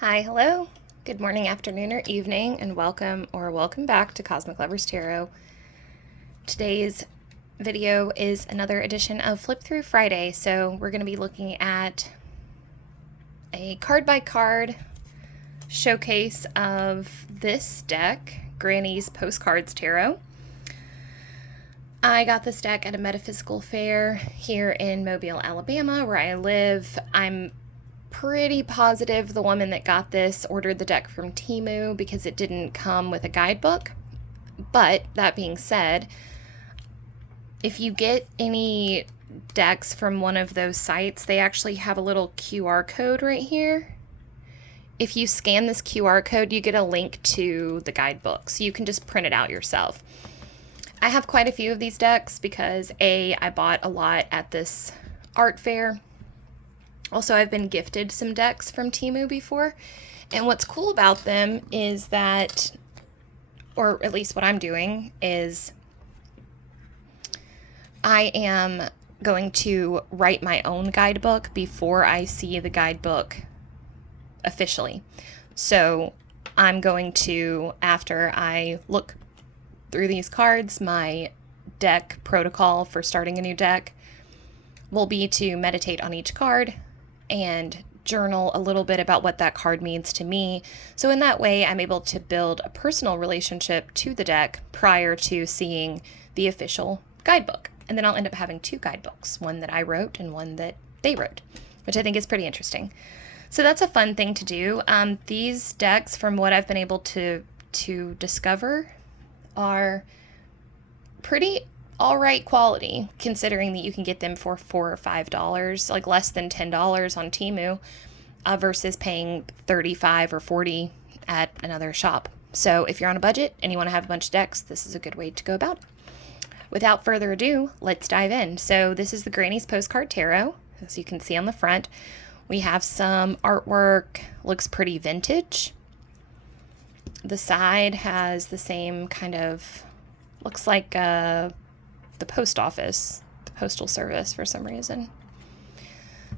Hi, hello. Good morning, afternoon, or evening, and welcome back to Cosmic Lovers Tarot. Today's video is another edition of Flip Through Friday, so we're going to be looking at a card by card showcase of this deck, Granny's Postcards Tarot. I got this deck at a metaphysical fair here in Mobile, Alabama, where I live. I'm pretty positive the woman that got this ordered the deck from Temu because it didn't come with a guidebook. But that being said, if you get any decks from one of those sites, they actually have a little QR code right here. If you scan this QR code, you get a link to the guidebook, so you can just print it out yourself. I have quite a few of these decks because I bought a lot at this art fair. Also, I've been gifted some decks from Temu before, and what's cool about them is that, or at least what I'm doing, is I am going to write my own guidebook before I see the guidebook officially. So I'm going to, after I look through these cards, my deck protocol for starting a new deck will be to meditate on each card and journal a little bit about what that card means to me. So in that way, I'm able to build a personal relationship to the deck prior to seeing the official guidebook. And then I'll end up having two guidebooks, one that I wrote and one that they wrote, which I think is pretty interesting. So that's a fun thing to do. These decks, from what I've been able to discover, are pretty all right quality, considering that you can get them for $4 or $5, like less than $10 on Temu, versus paying $35 or $40 at another shop. So if you're on a budget and you want to have a bunch of decks, this is a good way to go about it. Without further ado, let's dive in. So this is the Granny's Postcard Tarot. As you can see on the front, we have some artwork, looks pretty vintage. The side has the same kind of, looks like the post office, the postal service for some reason.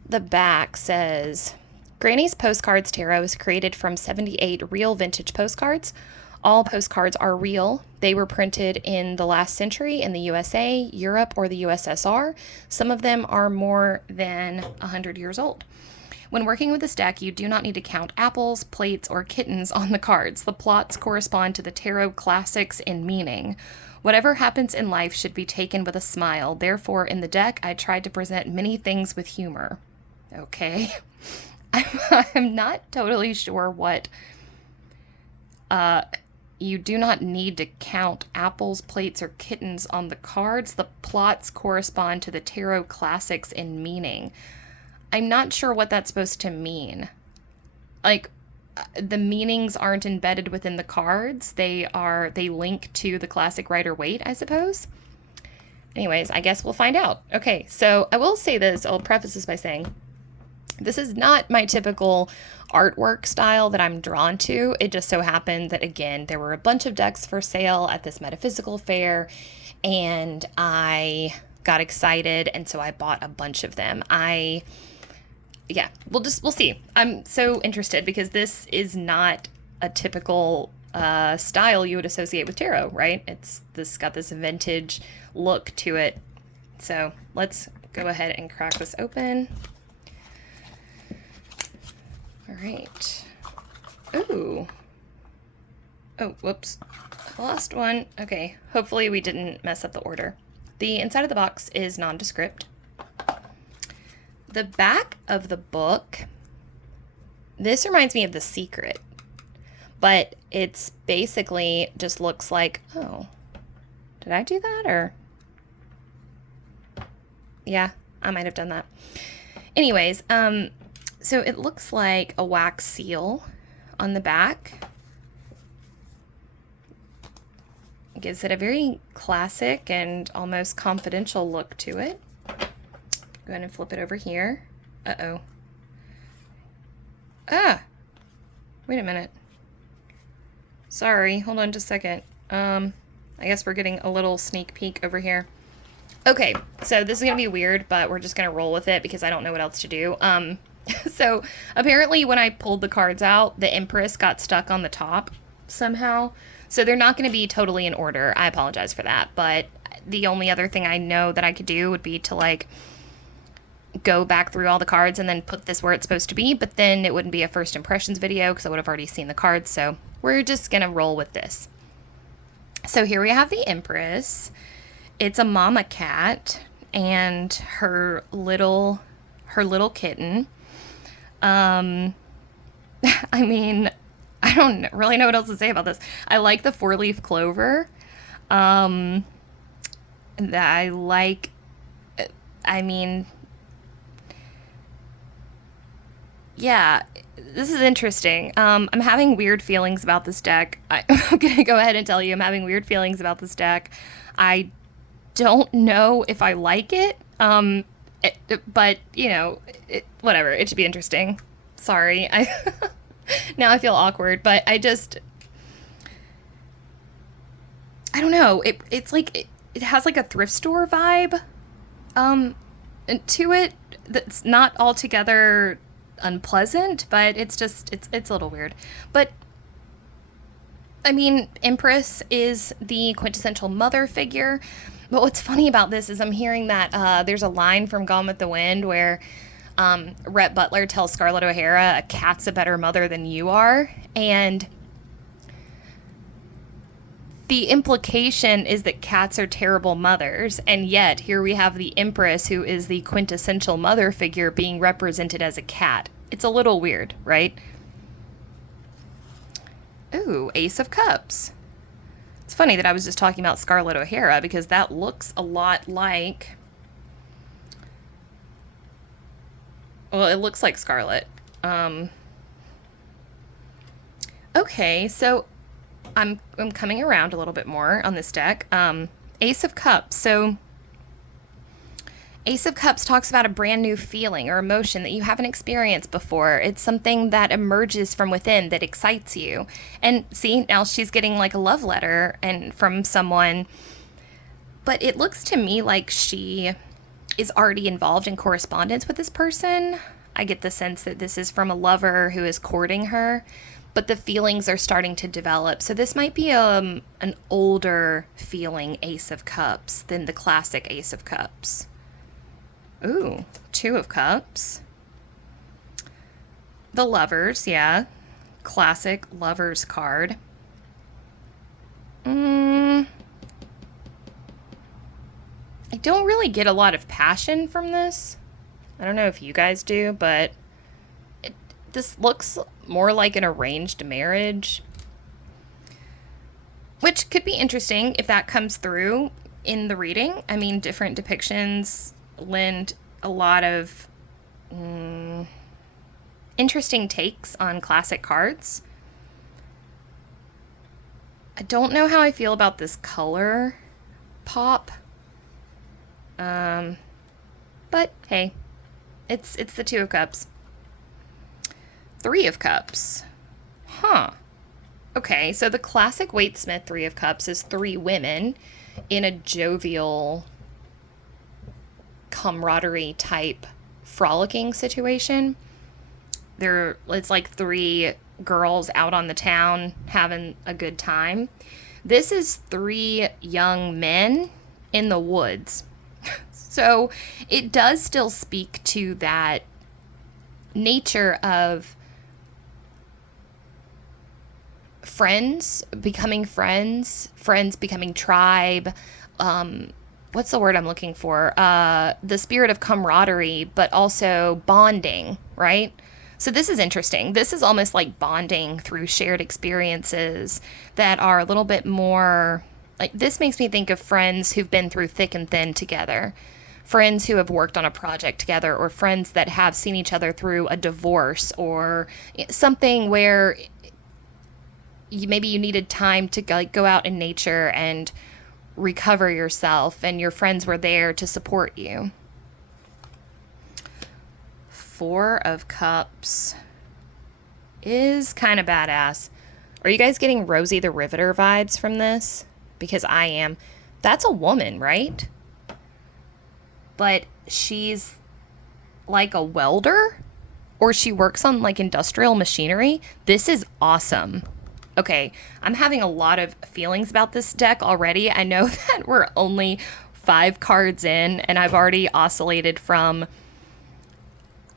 The back says, Granny's Postcards Tarot is created from 78 real vintage postcards. All postcards are real. They were printed in the last century in the USA, Europe, or the USSR. Some of them are more than 100 years old. When working with this deck, you do not need to count apples, plates, or kittens on the cards. The plots correspond to the tarot classics in meaning. Whatever happens in life should be taken with a smile. Therefore, in the deck, I tried to present many things with humor. Okay. I'm not totally sure what... You do not need to count apples, plates, or kittens on the cards. The plots correspond to the tarot classics in meaning. I'm not sure what that's supposed to mean. Like, the meanings aren't embedded within the cards. They link to the classic Rider-Waite, I suppose. Anyways, I guess we'll find out. Okay, so I will say this. I'll preface this by saying this is not my typical artwork style that I'm drawn to. It just so happened that, again, there were a bunch of decks for sale at this metaphysical fair, and I got excited, and so I bought a bunch of them. Yeah, we'll see. I'm so interested because this is not a typical style you would associate with tarot, right? This got this vintage look to it. So let's go ahead and crack this open. All right. Ooh. Oh, whoops. I lost one. Okay, hopefully we didn't mess up the order. The inside of the box is nondescript. The back of the book, this reminds me of The Secret, but it's basically just looks like, oh, did I do that? Or, yeah, I might have done that. Anyways, so it looks like a wax seal on the back. It gives it a very classic and almost confidential look to it. Go ahead and flip it over here. Uh-oh. Ah! Wait a minute. Sorry, hold on just a second. I guess we're getting a little sneak peek over here. Okay, so this is gonna be weird, but we're just gonna roll with it because I don't know what else to do. So apparently when I pulled the cards out, the Empress got stuck on the top somehow. So they're not going to be totally in order. I apologize for that. But the only other thing I know that I could do would be to like go back through all the cards and then put this where it's supposed to be. But then it wouldn't be a first impressions video because I would have already seen the cards. So we're just going to roll with this. So here we have the Empress. It's a mama cat and her little kitten. I mean, I don't really know what else to say about this. I like the 4-leaf clover. I mean, yeah, this is interesting. I'm having weird feelings about this deck. I'm going to go ahead and tell you I'm having weird feelings about this deck. I don't know if I like it. But, you know, whatever. It should be interesting. Sorry. Now I feel awkward, but I don't know. It's like, it has like a thrift store vibe, to it that's not altogether unpleasant, but it's a little weird. But I mean, Empress is the quintessential mother figure. But what's funny about this is I'm hearing that there's a line from Gone with the Wind where Rhett Butler tells Scarlett O'Hara, a cat's a better mother than you are. And the implication is that cats are terrible mothers. And yet here we have the Empress, who is the quintessential mother figure, being represented as a cat. It's a little weird, right? Ooh, Ace of Cups. It's funny that I was just talking about Scarlett O'Hara because that looks a lot like... Well, it looks like Scarlett. Okay, so I'm coming around a little bit more on this deck. Ace of Cups. So Ace of Cups talks about a brand new feeling or emotion that you haven't experienced before. It's something that emerges from within that excites you. And see, now she's getting like a love letter and from someone. But it looks to me like she is already involved in correspondence with this person. I get the sense that this is from a lover who is courting her, but the feelings are starting to develop. So this might be an older feeling Ace of Cups than the classic Ace of Cups. Ooh, Two of Cups. The Lovers, yeah. Classic Lovers card. I don't really get a lot of passion from this. I don't know if you guys do, but this looks more like an arranged marriage. Which could be interesting if that comes through in the reading. I mean, different depictions lend a lot of interesting takes on classic cards. I don't know how I feel about this color pop. But hey, it's the Two of Cups. Three of Cups. Huh. Okay, so the classic Waite-Smith Three of Cups is three women in a jovial camaraderie type frolicking situation. It's like three girls out on the town having a good time. This is three young men in the woods. So it does still speak to that nature of friends becoming friends, friends becoming tribe. What's the word I'm looking for? The spirit of camaraderie, but also bonding, right? So this is interesting. This is almost like bonding through shared experiences that are a little bit more, like, this makes me think of friends who've been through thick and thin together, friends who have worked on a project together, or friends that have seen each other through a divorce or something where maybe you needed time to go out in nature and recover yourself, and your friends were there to support you. Four of Cups is kind of badass. Are you guys getting Rosie the Riveter vibes from this? Because I am. That's a woman, right? But she's like a welder? or she works on like industrial machinery, this is awesome. Okay, I'm having a lot of feelings about this deck already. I know that we're only 5 cards in, and I've already oscillated from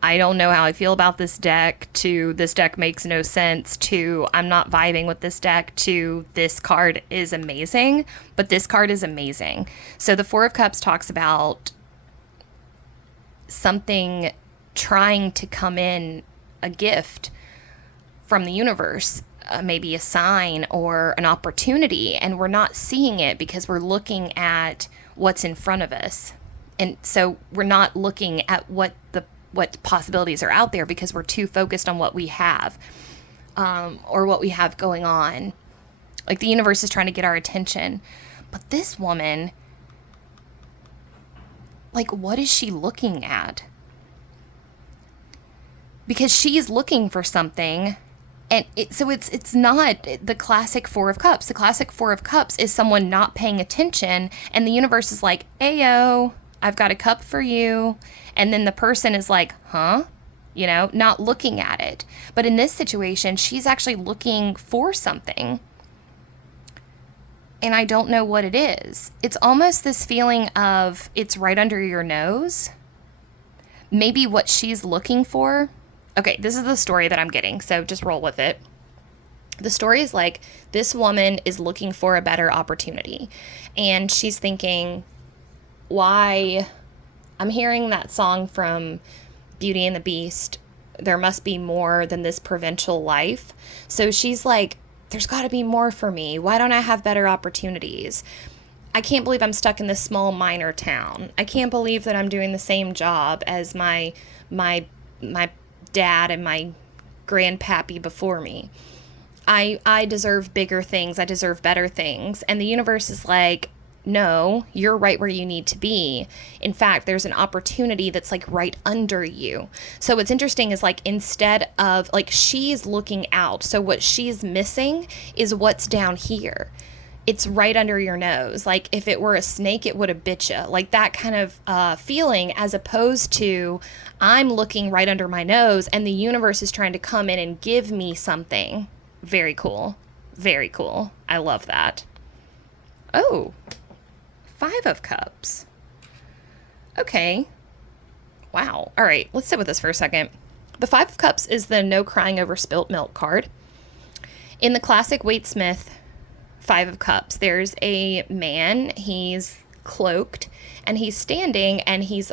I don't know how I feel about this deck to this deck makes no sense to I'm not vibing with this deck to this card is amazing, but this card is amazing. So the Four of Cups talks about something trying to come in, a gift from the universe, maybe a sign or an opportunity, and we're not seeing it because we're looking at what's in front of us. And so we're not looking at what possibilities are out there because we're too focused on what we have, or what we have going on. Like the universe is trying to get our attention. But this woman, like, what is she looking at? Because she's looking for something, and it's not the classic Four of Cups. The classic Four of Cups is someone not paying attention, and the universe is like, "Ayo, I've got a cup for you." And then the person is like, huh? You know, not looking at it. But in this situation, she's actually looking for something. And I don't know what it is. It's almost this feeling of it's right under your nose. Maybe what she's looking for. Okay, this is the story that I'm getting, so just roll with it. The story is like this woman is looking for a better opportunity. And she's thinking, why? I'm hearing that song from Beauty and the Beast. There must be more than this provincial life. So she's like, there's got to be more for me. Why don't I have better opportunities? I can't believe I'm stuck in this small minor town. I can't believe that I'm doing the same job as my dad and my grandpappy before me. I deserve bigger things. I deserve better things. And the universe is like, no, you're right where you need to be. In fact, there's an opportunity that's like right under you. So what's interesting is like instead of like she's looking out, so what she's missing is what's down here. It's right under your nose. Like if it were a snake, it would have bit you. Like that kind of feeling, as opposed to I'm looking right under my nose and the universe is trying to come in and give me something. Very cool. Very cool. I love that. Oh. 5 of Cups. Okay. Wow. All right. Let's sit with this for a second. The 5 of Cups is the no crying over spilt milk card. In the classic Waite-Smith 5 of Cups, there's a man. He's cloaked and he's standing and he's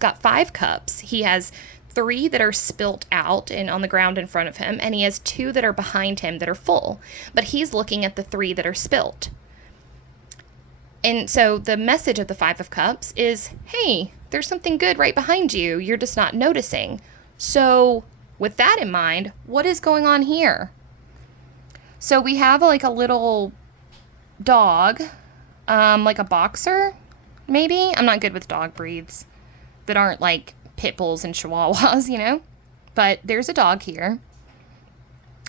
got 5 cups. He has 3 that are spilt out and on the ground in front of him, and he has 2 that are behind him that are full. But he's looking at the 3 that are spilt. And so the message of the 5 of Cups is, hey, there's something good right behind you. You're just not noticing. So with that in mind, what is going on here? So we have like a little dog, like a boxer, maybe? I'm not good with dog breeds that aren't like pit bulls and chihuahuas, you know? But there's a dog here.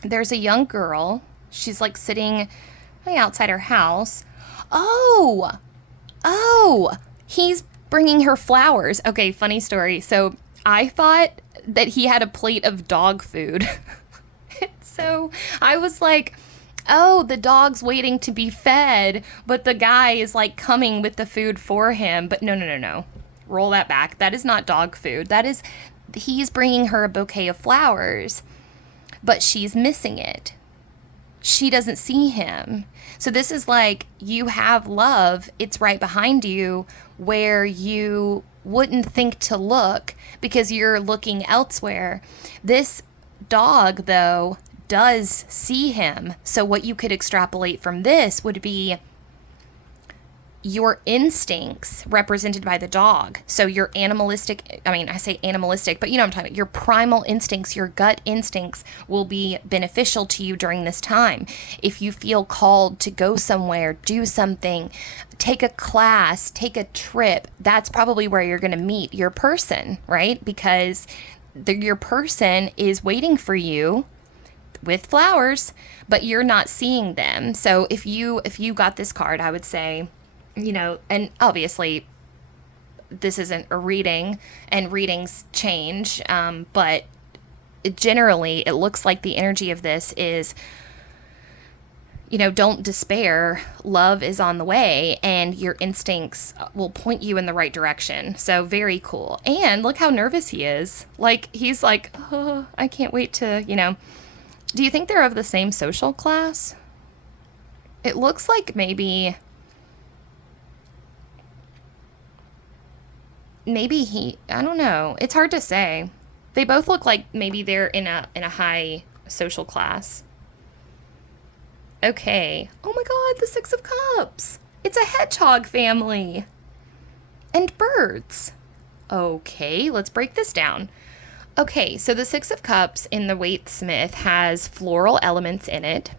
There's a young girl. She's like sitting outside her house. Oh, he's bringing her flowers. Okay, funny story. So I thought that he had a plate of dog food. So I was like, oh, the dog's waiting to be fed, but the guy is like coming with the food for him. But no. Roll that back. That is not dog food. He's bringing her a bouquet of flowers, but she's missing it. She doesn't see him. So this is like, you have love. It's right behind you where you wouldn't think to look because you're looking elsewhere. This dog, though, does see him. So what you could extrapolate from this would be your instincts represented by the dog. So your animalistic, I say animalistic, but you know what I'm talking about. Your primal instincts, your gut instincts will be beneficial to you during this time. If you feel called to go somewhere, do something, take a class, take a trip, that's probably where you're going to meet your person, right? Because your person is waiting for you with flowers, but you're not seeing them. So if you got this card, I would say, you know, and obviously this isn't a reading and readings change, but generally, it looks like the energy of this is, don't despair. Love is on the way, and your instincts will point you in the right direction. So very cool. And look how nervous he is. Like, he's like, oh, I can't wait to, Do you think they're of the same social class? It looks like maybe I don't know. It's hard to say. They both look like maybe they're in a high social class. Okay. Oh my God, the Six of Cups. It's a hedgehog family. And birds. Okay, let's break this down. Okay, so the Six of Cups in the Waite-Smith has floral elements in it.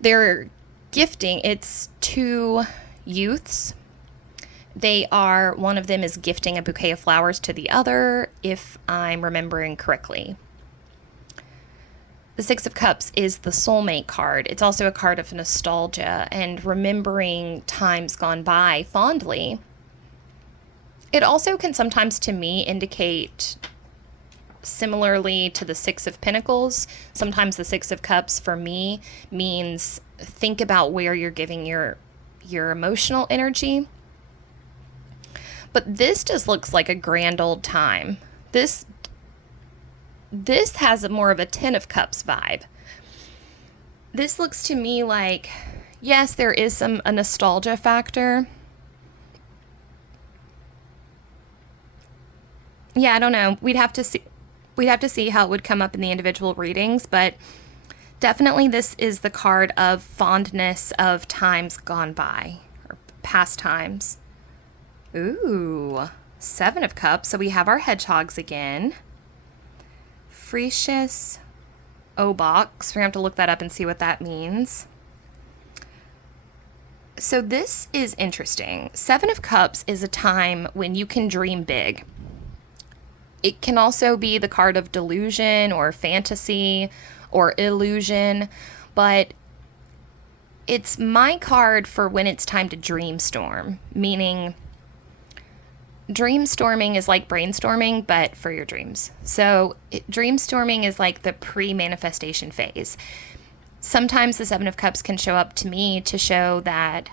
They're gifting. It's two youths. One of them is gifting a bouquet of flowers to the other, if I'm remembering correctly. The Six of Cups is the soulmate card. It's also a card of nostalgia and remembering times gone by fondly. It also can sometimes, to me, indicate, similarly to the Six of Pentacles, sometimes the Six of Cups for me means think about where you're giving your emotional energy. But this just looks like a grand old time. This has more of a Ten of Cups vibe. This looks to me like, yes, there is a nostalgia factor. Yeah, I don't know. We'd have to see how it would come up in the individual readings, but definitely this is the card of fondness of times gone by, or past times. Ooh, Seven of Cups. So we have our hedgehogs again. Frecious Obox. We're going to have to look that up and see what that means. So this is interesting. Seven of Cups is a time when you can dream big. It can also be the card of delusion or fantasy or illusion, but it's my card for when it's time to dreamstorm, meaning dreamstorming is like brainstorming, but for your dreams. So dreamstorming is like the pre-manifestation phase. Sometimes the Seven of Cups can show up to me to show that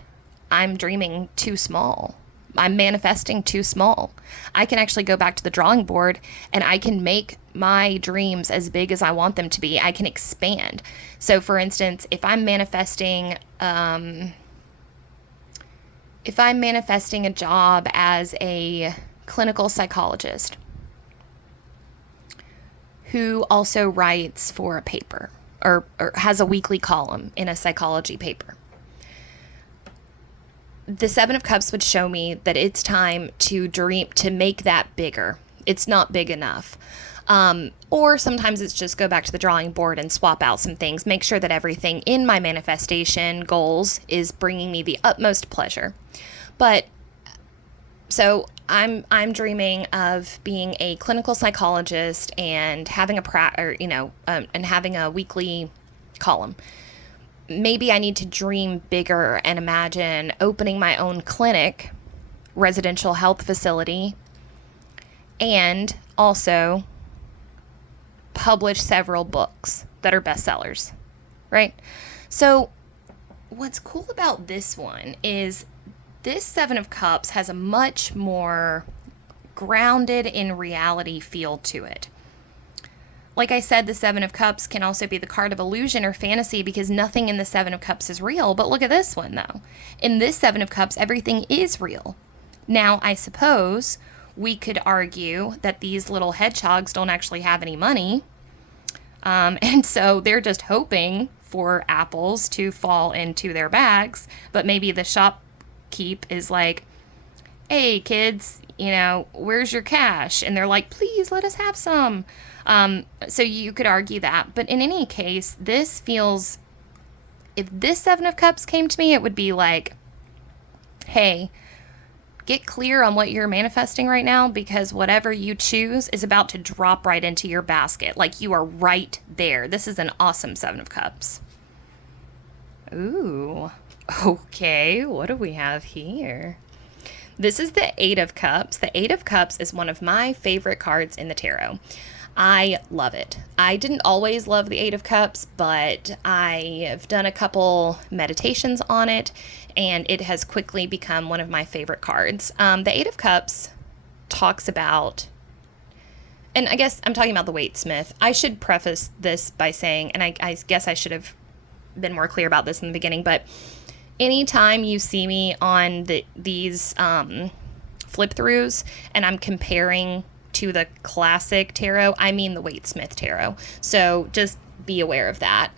I'm dreaming too small. I'm manifesting too small. I can actually go back to the drawing board and I can make my dreams as big as I want them to be. I can expand. So for instance, if I'm manifesting a job as a clinical psychologist who also writes for a paper or has a weekly column in a psychology paper, the Seven of Cups would show me that it's time to dream, to make that bigger. It's not big enough. Or sometimes it's just go back to the drawing board and swap out some things, make sure that everything in my manifestation goals is bringing me the utmost pleasure. But so I'm dreaming of being a clinical psychologist and having and having a weekly column. Maybe I need to dream bigger and imagine opening my own clinic, residential health facility, and also publish several books that are bestsellers, right? So what's cool about this one is this Seven of Cups has a much more grounded in reality feel to it. Like I said, the Seven of Cups can also be the card of illusion or fantasy because nothing in the Seven of Cups is real. But look at this one, though. In this Seven of Cups, everything is real. Now, I suppose we could argue that these little hedgehogs don't actually have any money. And so they're just hoping for apples to fall into their bags. But maybe the shopkeep is like, hey, kids, where's your cash? And they're like, please let us have some. So you could argue that. But in any case, this feels, if this Seven of Cups came to me, it would be like, hey, get clear on what you're manifesting right now, because whatever you choose is about to drop right into your basket. Like, you are right there. This is an awesome Seven of Cups. Ooh, okay, what do we have here? This is the Eight of Cups. The Eight of Cups is one of my favorite cards in the tarot. I love it. I didn't always love the Eight of Cups, but I have done a couple meditations on it, and it has quickly become one of my favorite cards. The Eight of Cups talks about, and I guess I'm talking about the Waitsmith. I should preface this by saying, and I guess I should have been more clear about this in the beginning, but anytime you see me on these flip throughs and I'm comparing to the classic tarot, I mean the Waitsmith tarot. So just be aware of that.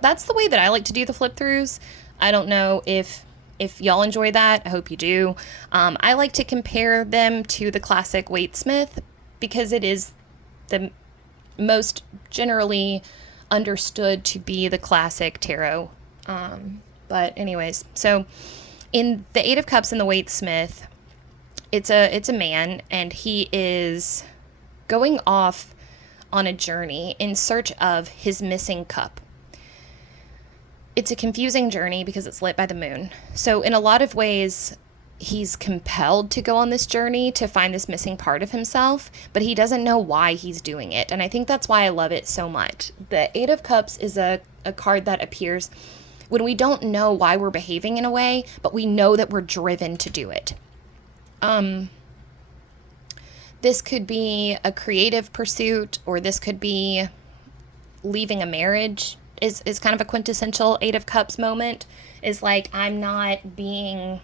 That's the way that I like to do the flip throughs. I don't know if y'all enjoy that. I hope you do. I like to compare them to the classic Waitsmith because it is the most generally understood to be the classic tarot. But anyways, so in the Eight of Cups and the Waitsmith, it's a man, and he is going off on a journey in search of his missing cup. It's a confusing journey because it's lit by the moon. So in a lot of ways, he's compelled to go on this journey to find this missing part of himself, but he doesn't know why he's doing it. And I think that's why I love it so much. The Eight of Cups is a card that appears when we don't know why we're behaving in a way, but we know that we're driven to do it. This could be a creative pursuit, or this could be leaving a marriage is kind of a quintessential Eight of Cups moment. Is like, I'm not being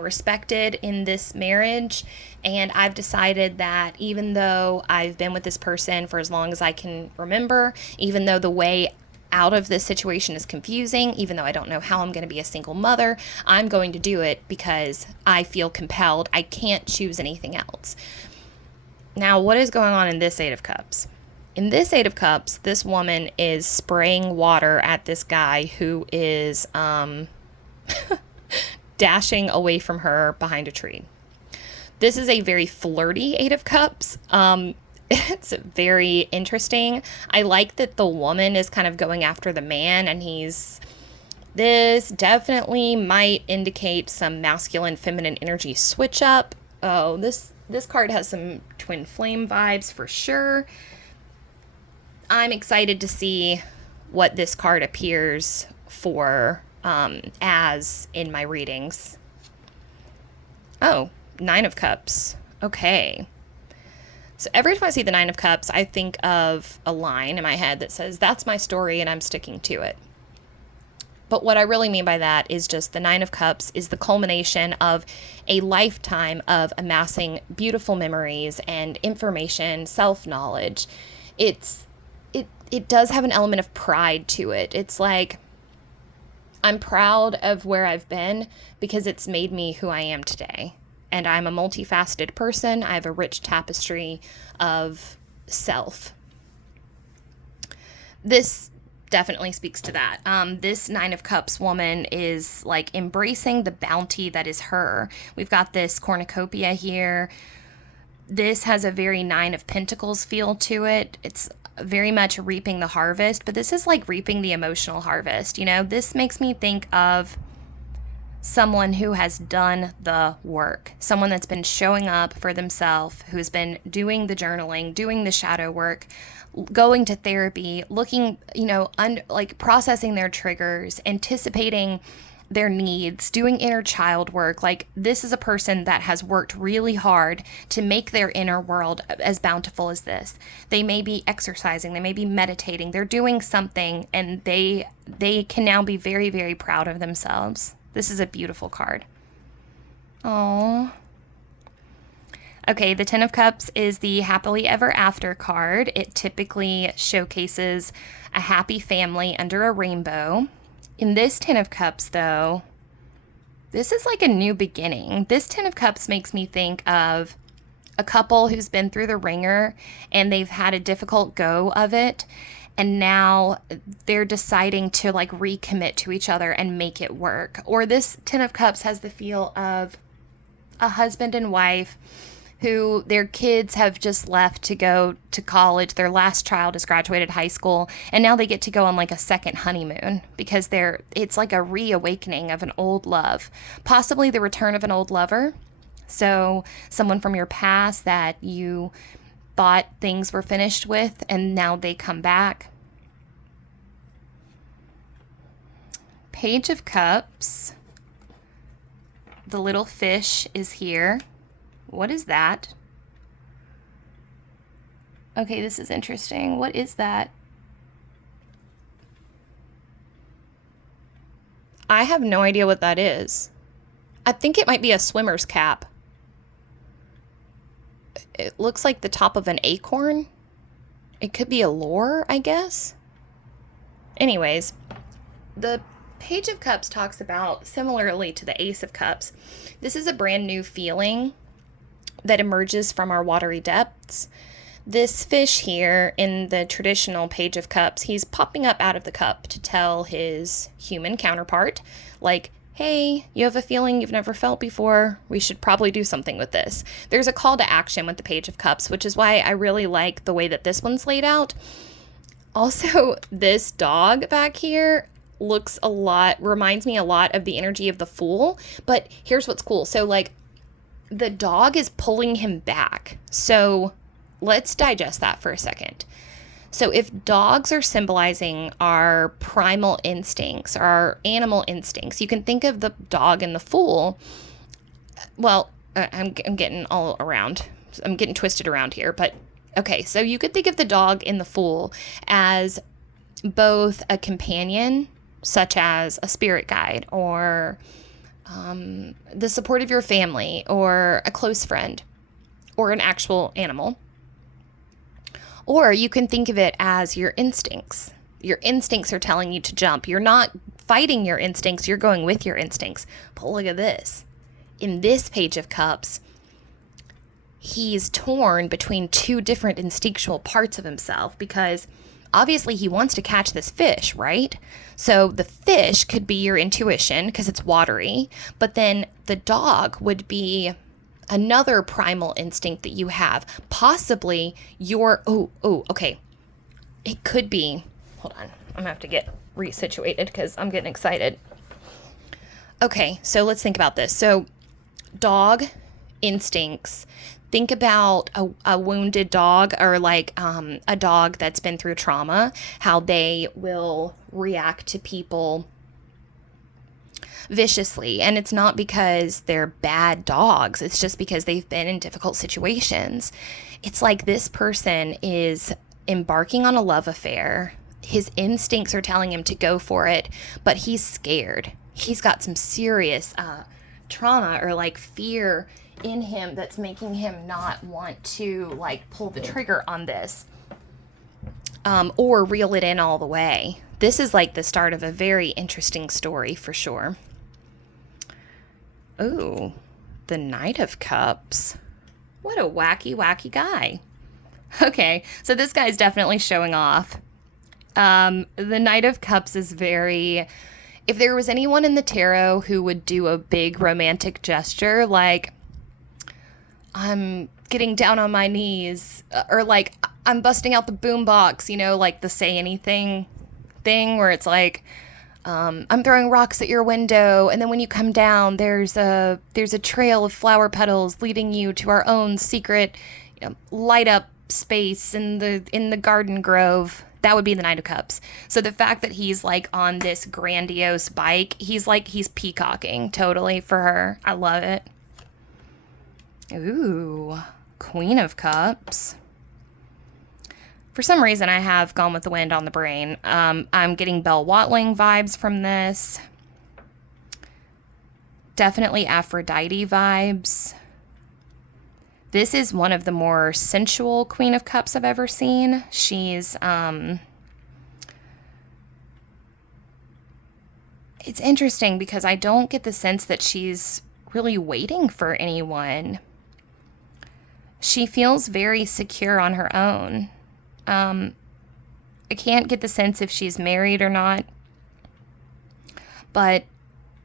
respected in this marriage, and I've decided that even though I've been with this person for as long as I can remember, even though the way out of this situation is confusing, even though I don't know how I'm going to be a single mother, I'm going to do it because I feel compelled. I can't choose anything else. Now, what is going on in this Eight of Cups? In this Eight of Cups, this woman is spraying water at this guy who is dashing away from her behind a tree. This is a very flirty Eight of Cups. It's very interesting. I like that the woman is kind of going after the man, and this definitely might indicate some masculine feminine energy switch up. Oh, this card has some twin flame vibes for sure. I'm excited to see what this card appears for as in my readings. Oh, Nine of Cups. Okay. So every time I see the Nine of Cups, I think of a line in my head that says, that's my story and I'm sticking to it. But what I really mean by that is just the Nine of Cups is the culmination of a lifetime of amassing beautiful memories and information, self-knowledge. It does have an element of pride to it. It's like, I'm proud of where I've been because it's made me who I am today. And I'm a multifaceted person. I have a rich tapestry of self. This definitely speaks to that. This Nine of Cups woman is like embracing the bounty that is her. We've got this cornucopia here. This has a very Nine of Pentacles feel to it. It's very much reaping the harvest, but this is like reaping the emotional harvest. You know, this makes me think of someone who has done the work, someone that's been showing up for themselves, who's been doing the journaling, doing the shadow work, going to therapy, looking, like processing their triggers, anticipating their needs, doing inner child work. Like, this is a person that has worked really hard to make their inner world as bountiful as this. They may be exercising, they may be meditating, they're doing something, and they can now be very, very proud of themselves. This is a beautiful card. Oh. Okay, the Ten of Cups is the happily ever after card. It typically showcases a happy family under a rainbow. In this Ten of Cups, though, this is like a new beginning. This Ten of Cups makes me think of a couple who's been through the ringer and they've had a difficult go of it. And now they're deciding to like recommit to each other and make it work. Or this Ten of Cups has the feel of a husband and wife who their kids have just left to go to college. Their last child has graduated high school, and now they get to go on like a second honeymoon because it's like a reawakening of an old love, possibly the return of an old lover. So someone from your past that you thought things were finished with and now they come back. Page of Cups. The little fish is here. What is that? Okay, this is interesting. What is that? I have no idea what that is. I think it might be a swimmer's cap. It looks like the top of an acorn. It could be a lure, I guess. Anyways, the Page of Cups talks about, similarly to the Ace of Cups, this is a brand new feeling that emerges from our watery depths. This fish here in the traditional Page of Cups, he's popping up out of the cup to tell his human counterpart, like, hey, you have a feeling you've never felt before. We should probably do something with this. There's a call to action with the Page of Cups, which is why I really like the way that this one's laid out. Also, this dog back here reminds me a lot of the energy of the Fool. But here's what's cool. So, like, the dog is pulling him back. So let's digest that for a second. So if dogs are symbolizing our primal instincts, our animal instincts, you can think of the dog and the Fool. Well, I'm getting all around. I'm getting twisted around here. But okay, so you could think of the dog and the Fool as both a companion, such as a spirit guide, or the support of your family, or a close friend, or an actual animal. Or you can think of it as your instincts. Your instincts are telling you to jump. You're not fighting your instincts, you're going with your instincts. But look at this. In this Page of Cups, he's torn between two different instinctual parts of himself because obviously he wants to catch this fish, right? So the fish could be your intuition because it's watery, but then the dog would be another primal instinct that you have, possibly your, okay. It could be, hold on, I'm gonna have to get resituated because I'm getting excited. Okay, so let's think about this. So dog instincts, think about a wounded dog, or like a dog that's been through trauma, how they will react to people viciously. And it's not because they're bad dogs. It's just because they've been in difficult situations. It's like this person is embarking on a love affair. His instincts are telling him to go for it, but he's scared. He's got some serious trauma or like fear in him that's making him not want to like pull the trigger on this or reel it in all the way. This is like the start of a very interesting story for sure. Ooh, the Knight of Cups. What a wacky, wacky guy. Okay, so this guy's definitely showing off. The Knight of Cups is very... If there was anyone in the tarot who would do a big romantic gesture, like, I'm getting down on my knees, or like, I'm busting out the boombox, you know, like the say anything thing where it's like, I'm throwing rocks at your window, and then when you come down, there's a trail of flower petals leading you to our own secret, light up space in the garden grove. That would be the Knight of Cups. So the fact that he's like on this grandiose bike, he's peacocking totally for her. I love it. Ooh, Queen of Cups. For some reason, I have Gone with the Wind on the brain. I'm getting Belle Watling vibes from this. Definitely Aphrodite vibes. This is one of the more sensual Queen of Cups I've ever seen. She's, it's interesting because I don't get the sense that she's really waiting for anyone. She feels very secure on her own. I can't get the sense if she's married or not, but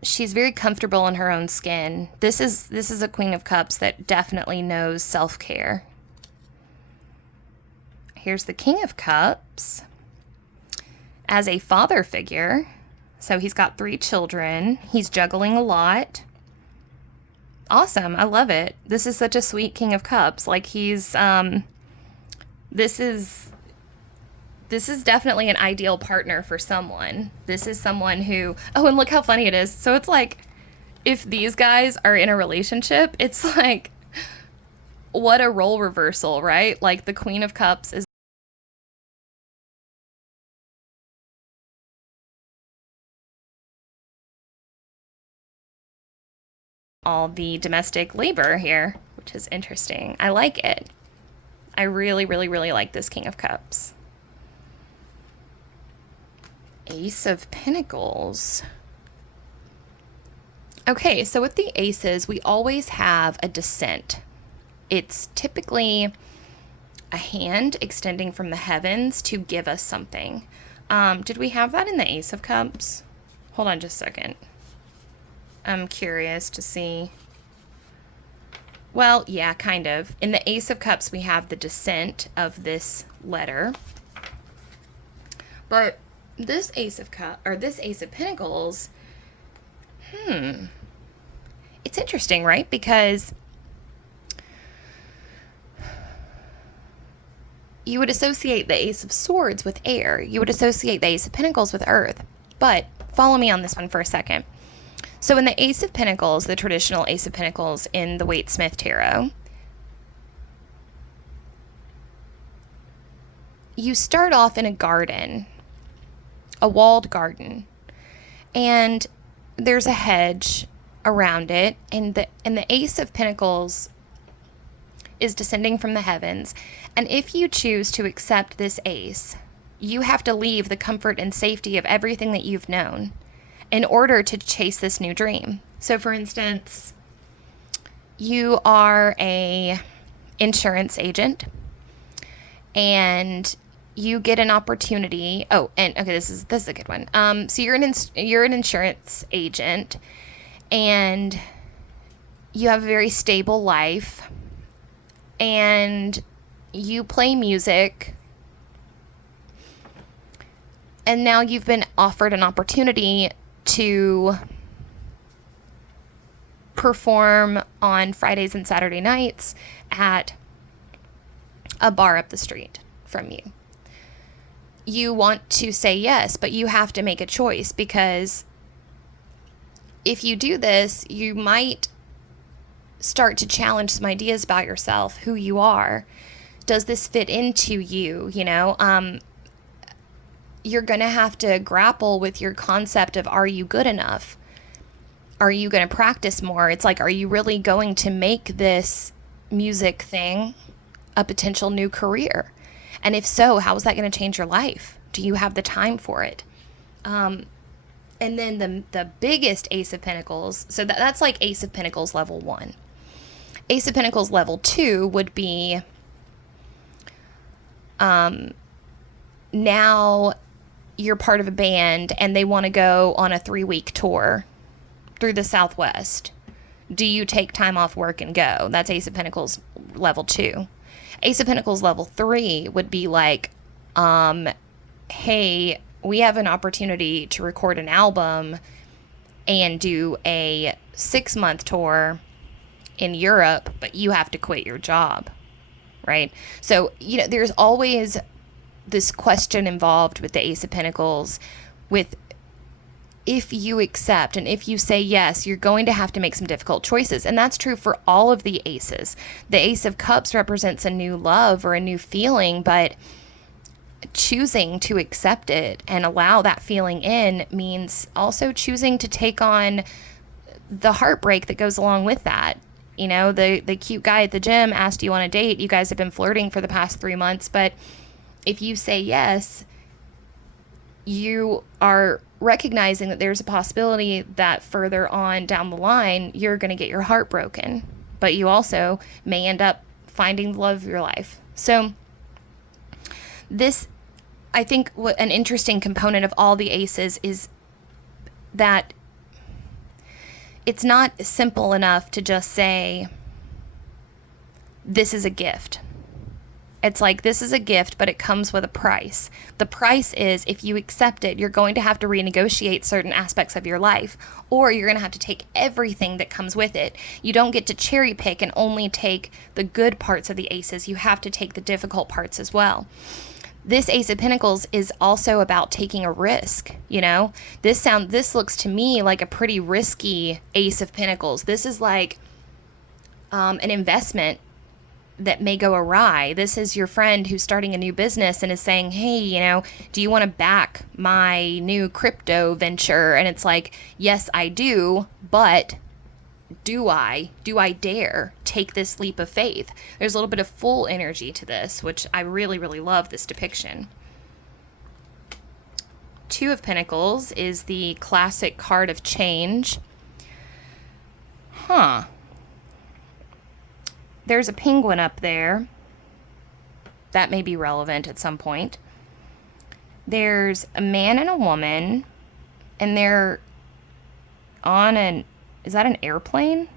she's very comfortable in her own skin. This is a Queen of Cups that definitely knows self-care. Here's the King of Cups as a father figure. So he's got 3 children. He's juggling a lot. Awesome. I love it. This is such a sweet King of Cups. Like he's this is this is definitely an ideal partner for someone. This is someone who, oh, and look how funny it is. So it's like, if these guys are in a relationship, it's like, what a role reversal, right? Like the Queen of Cups is all the domestic labor here, which is interesting. I like it. I really, really, really like this King of Cups. Ace of Pentacles. Okay, so with the aces, we always have a descent. It's typically a hand extending from the heavens to give us something. Did we have that in the Ace of Cups? Hold on just a second. I'm curious to see. Well, yeah, kind of. In the Ace of Cups, we have the descent of this letter. But this Ace of Cups, or this Ace of Pentacles, it's interesting, right? Because you would associate the Ace of Swords with air. You would associate the Ace of Pentacles with earth. But follow me on this one for a second. So in the Ace of Pentacles, the traditional Ace of Pentacles in the Waite-Smith Tarot, you start off in a garden, a walled garden, and there's a hedge around it, and the Ace of Pentacles is descending from the heavens. And if you choose to accept this ace, you have to leave the comfort and safety of everything that you've known in order to chase this new dream. So for instance, you are a insurance agent and you get an opportunity. Oh, and okay, this is a good one. So you're an insurance agent and you have a very stable life and you play music, and now you've been offered an opportunity to perform on Fridays and Saturday nights at a bar up the street from you. You want to say yes, but you have to make a choice, because if you do this, you might start to challenge some ideas about yourself, who you are. Does this fit into you? You know, you're going to have to grapple with your concept of, are you good enough? Are you going to practice more? It's like, are you really going to make this music thing a potential new career? And if so, how is that going to change your life? Do you have the time for it? And then the biggest Ace of Pentacles, so that's like Ace of Pentacles level 1. Ace of Pentacles level 2 would be, now you're part of a band and they want to go on a 3-week tour through the Southwest. Do you take time off work and go? That's Ace of Pentacles level 2. Ace of Pentacles level 3 would be like, hey, we have an opportunity to record an album and do a 6-month tour in Europe, but you have to quit your job, right? So, you know, there's always this question involved with the Ace of Pentacles with, if you accept and if you say yes, you're going to have to make some difficult choices. And that's true for all of the aces. The Ace of Cups represents a new love or a new feeling, but choosing to accept it and allow that feeling in means also choosing to take on the heartbreak that goes along with that. You know, the cute guy at the gym asked you on a date. You guys have been flirting for the past 3 months, but if you say yes, you are recognizing that there's a possibility that further on down the line, you're going to get your heart broken, but you also may end up finding the love of your life. So this, I think, what an interesting component of all the aces is that it's not simple enough to just say, this is a gift. It's like, this is a gift, but it comes with a price. The price is, if you accept it, you're going to have to renegotiate certain aspects of your life, or you're going to have to take everything that comes with it. You don't get to cherry pick and only take the good parts of the aces. You have to take the difficult parts as well. This Ace of Pentacles is also about taking a risk, you know? This looks to me like a pretty risky Ace of Pentacles. This is like an investment that may go awry. This is your friend who's starting a new business and is saying, hey, you know, do you want to back my new crypto venture? And it's like, yes, I do, but do I dare take this leap of faith? There's a little bit of full energy to this, which I really, really love this depiction. Two of Pentacles is the classic card of change. There's a penguin up there. That may be relevant at some point. There's a man and a woman, and they're on is that an airplane?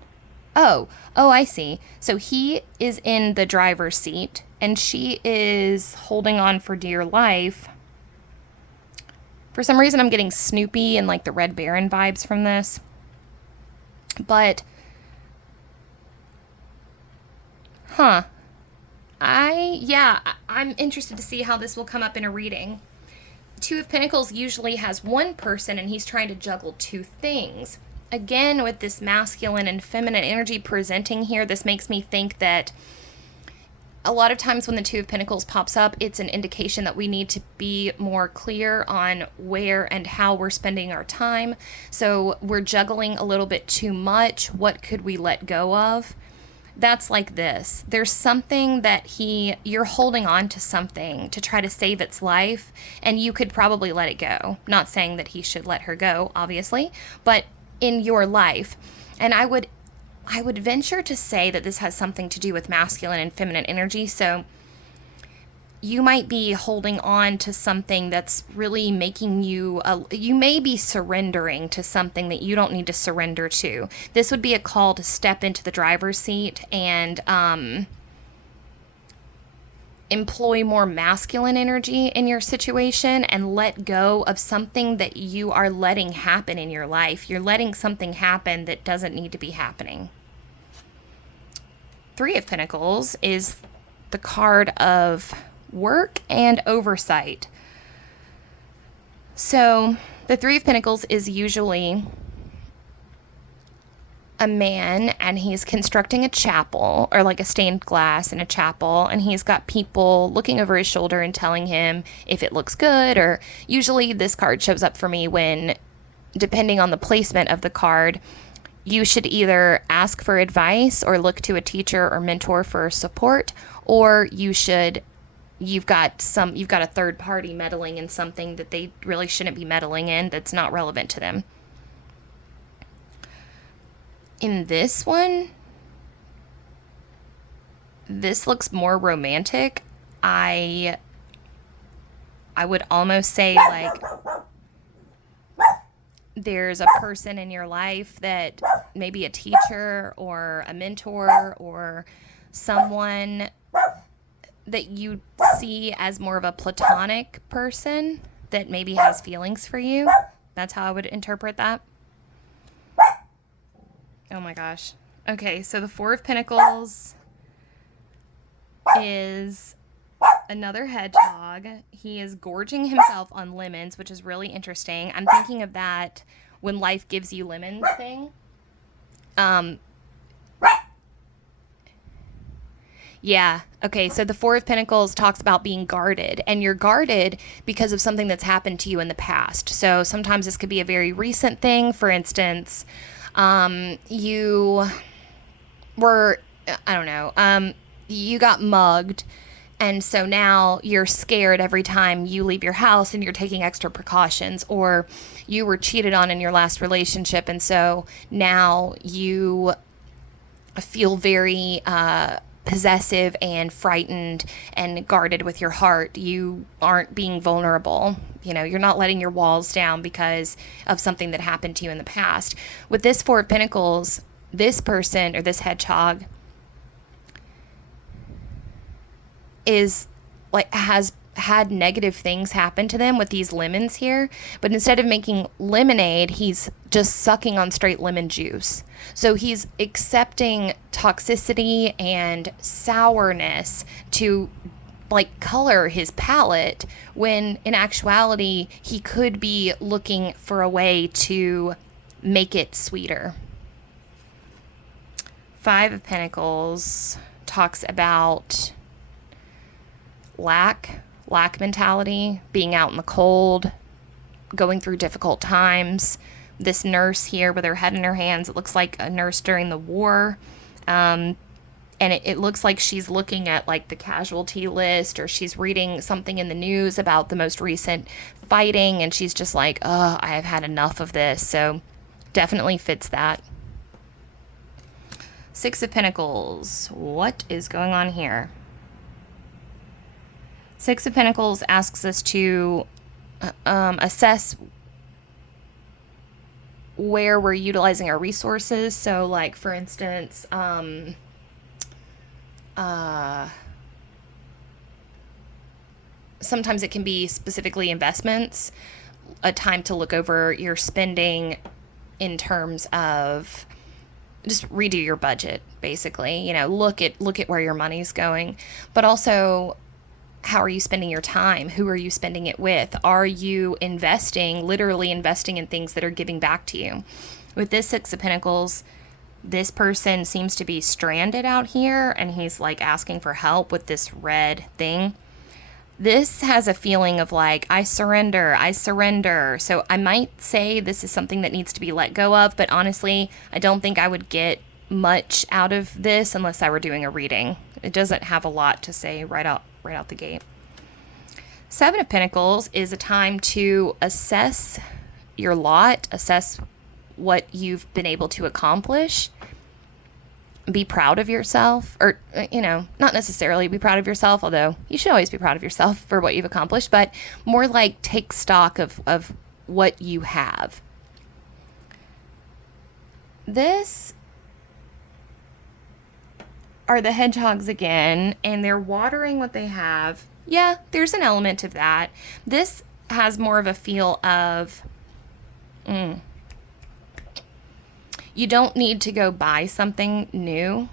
Oh, I see. So he is in the driver's seat, and she is holding on for dear life. For some reason, I'm getting Snoopy and like the Red Baron vibes from this. But I'm interested to see how this will come up in a reading. Two of Pentacles usually has one person and he's trying to juggle two things. Again, with this masculine and feminine energy presenting here, this makes me think that a lot of times when the Two of Pentacles pops up, it's an indication that we need to be more clear on where and how we're spending our time. So we're juggling a little bit too much. What could we let go of? That's like this. There's something that you're holding on to something to try to save its life, and you could probably let it go. Not saying that he should let her go, obviously, but in your life. And I would venture to say that this has something to do with masculine and feminine energy. So you might be holding on to something that's really making you may be surrendering to something that you don't need to surrender to. This would be a call to step into the driver's seat and employ more masculine energy in your situation and let go of something that you are letting happen in your life. You're letting something happen that doesn't need to be happening. Three of Pentacles is the card of work and oversight. So the Three of Pentacles is usually a man, and he's constructing a chapel, or like a stained glass in a chapel, and he's got people looking over his shoulder and telling him if it looks good. Or usually this card shows up for me when, depending on the placement of the card, you should either ask for advice or look to a teacher or mentor for support, or you've got a third party meddling in something that they really shouldn't be meddling in, that's not relevant to them. In this one, this looks more romantic. I would almost say like there's a person in your life that maybe a teacher or a mentor or someone that you see as more of a platonic person that maybe has feelings for you. That's how I would interpret that. Oh my gosh. Okay, so the Four of Pentacles is another hedgehog. He is gorging himself on lemons, which is really interesting. I'm thinking of that when life gives you lemons thing. Yeah. Okay. So the Four of Pentacles talks about being guarded, and you're guarded because of something that's happened to you in the past. So sometimes this could be a very recent thing. For instance, you were, you got mugged. And so now you're scared every time you leave your house and you're taking extra precautions, or you were cheated on in your last relationship. And so now you feel very, possessive and frightened and guarded with your heart. You aren't being vulnerable. You know, you're not letting your walls down because of something that happened to you in the past. With this Four of Pentacles, this person or this hedgehog is like has had negative things happen to them with these lemons here, but instead of making lemonade, he's just sucking on straight lemon juice. So he's accepting toxicity and sourness to like color his palate, when in actuality he could be looking for a way to make it sweeter. Five of Pentacles talks about lack mentality, being out in the cold, going through difficult times. This nurse here with her head in her hands, it looks like a nurse during the war. And it looks like she's looking at like the casualty list, or she's reading something in the news about the most recent fighting, and she's just like, oh, I have had enough of this. So definitely fits that. Six of Pentacles. What is going on here? Six of Pentacles asks us to assess where we're utilizing our resources. So, like, for instance, sometimes it can be specifically investments, a time to look over your spending in terms of just redo your budget, basically. You know, look at where your money's going, but also, how are you spending your time? Who are you spending it with? Are you literally investing in things that are giving back to you? With this Six of Pentacles, this person seems to be stranded out here, and he's like asking for help with this red thing. This has a feeling of like, I surrender. So I might say this is something that needs to be let go of, but honestly, I don't think I would get much out of this unless I were doing a reading. It doesn't have a lot to say right out the gate. Seven of Pentacles is a time to assess your lot, assess what you've been able to accomplish, be proud of yourself, or, you know, not necessarily be proud of yourself, although you should always be proud of yourself for what you've accomplished, but more like take stock of what you have. This are the hedgehogs again, and they're watering what they have. Yeah, there's an element of that. This has more of a feel of, you don't need to go buy something new.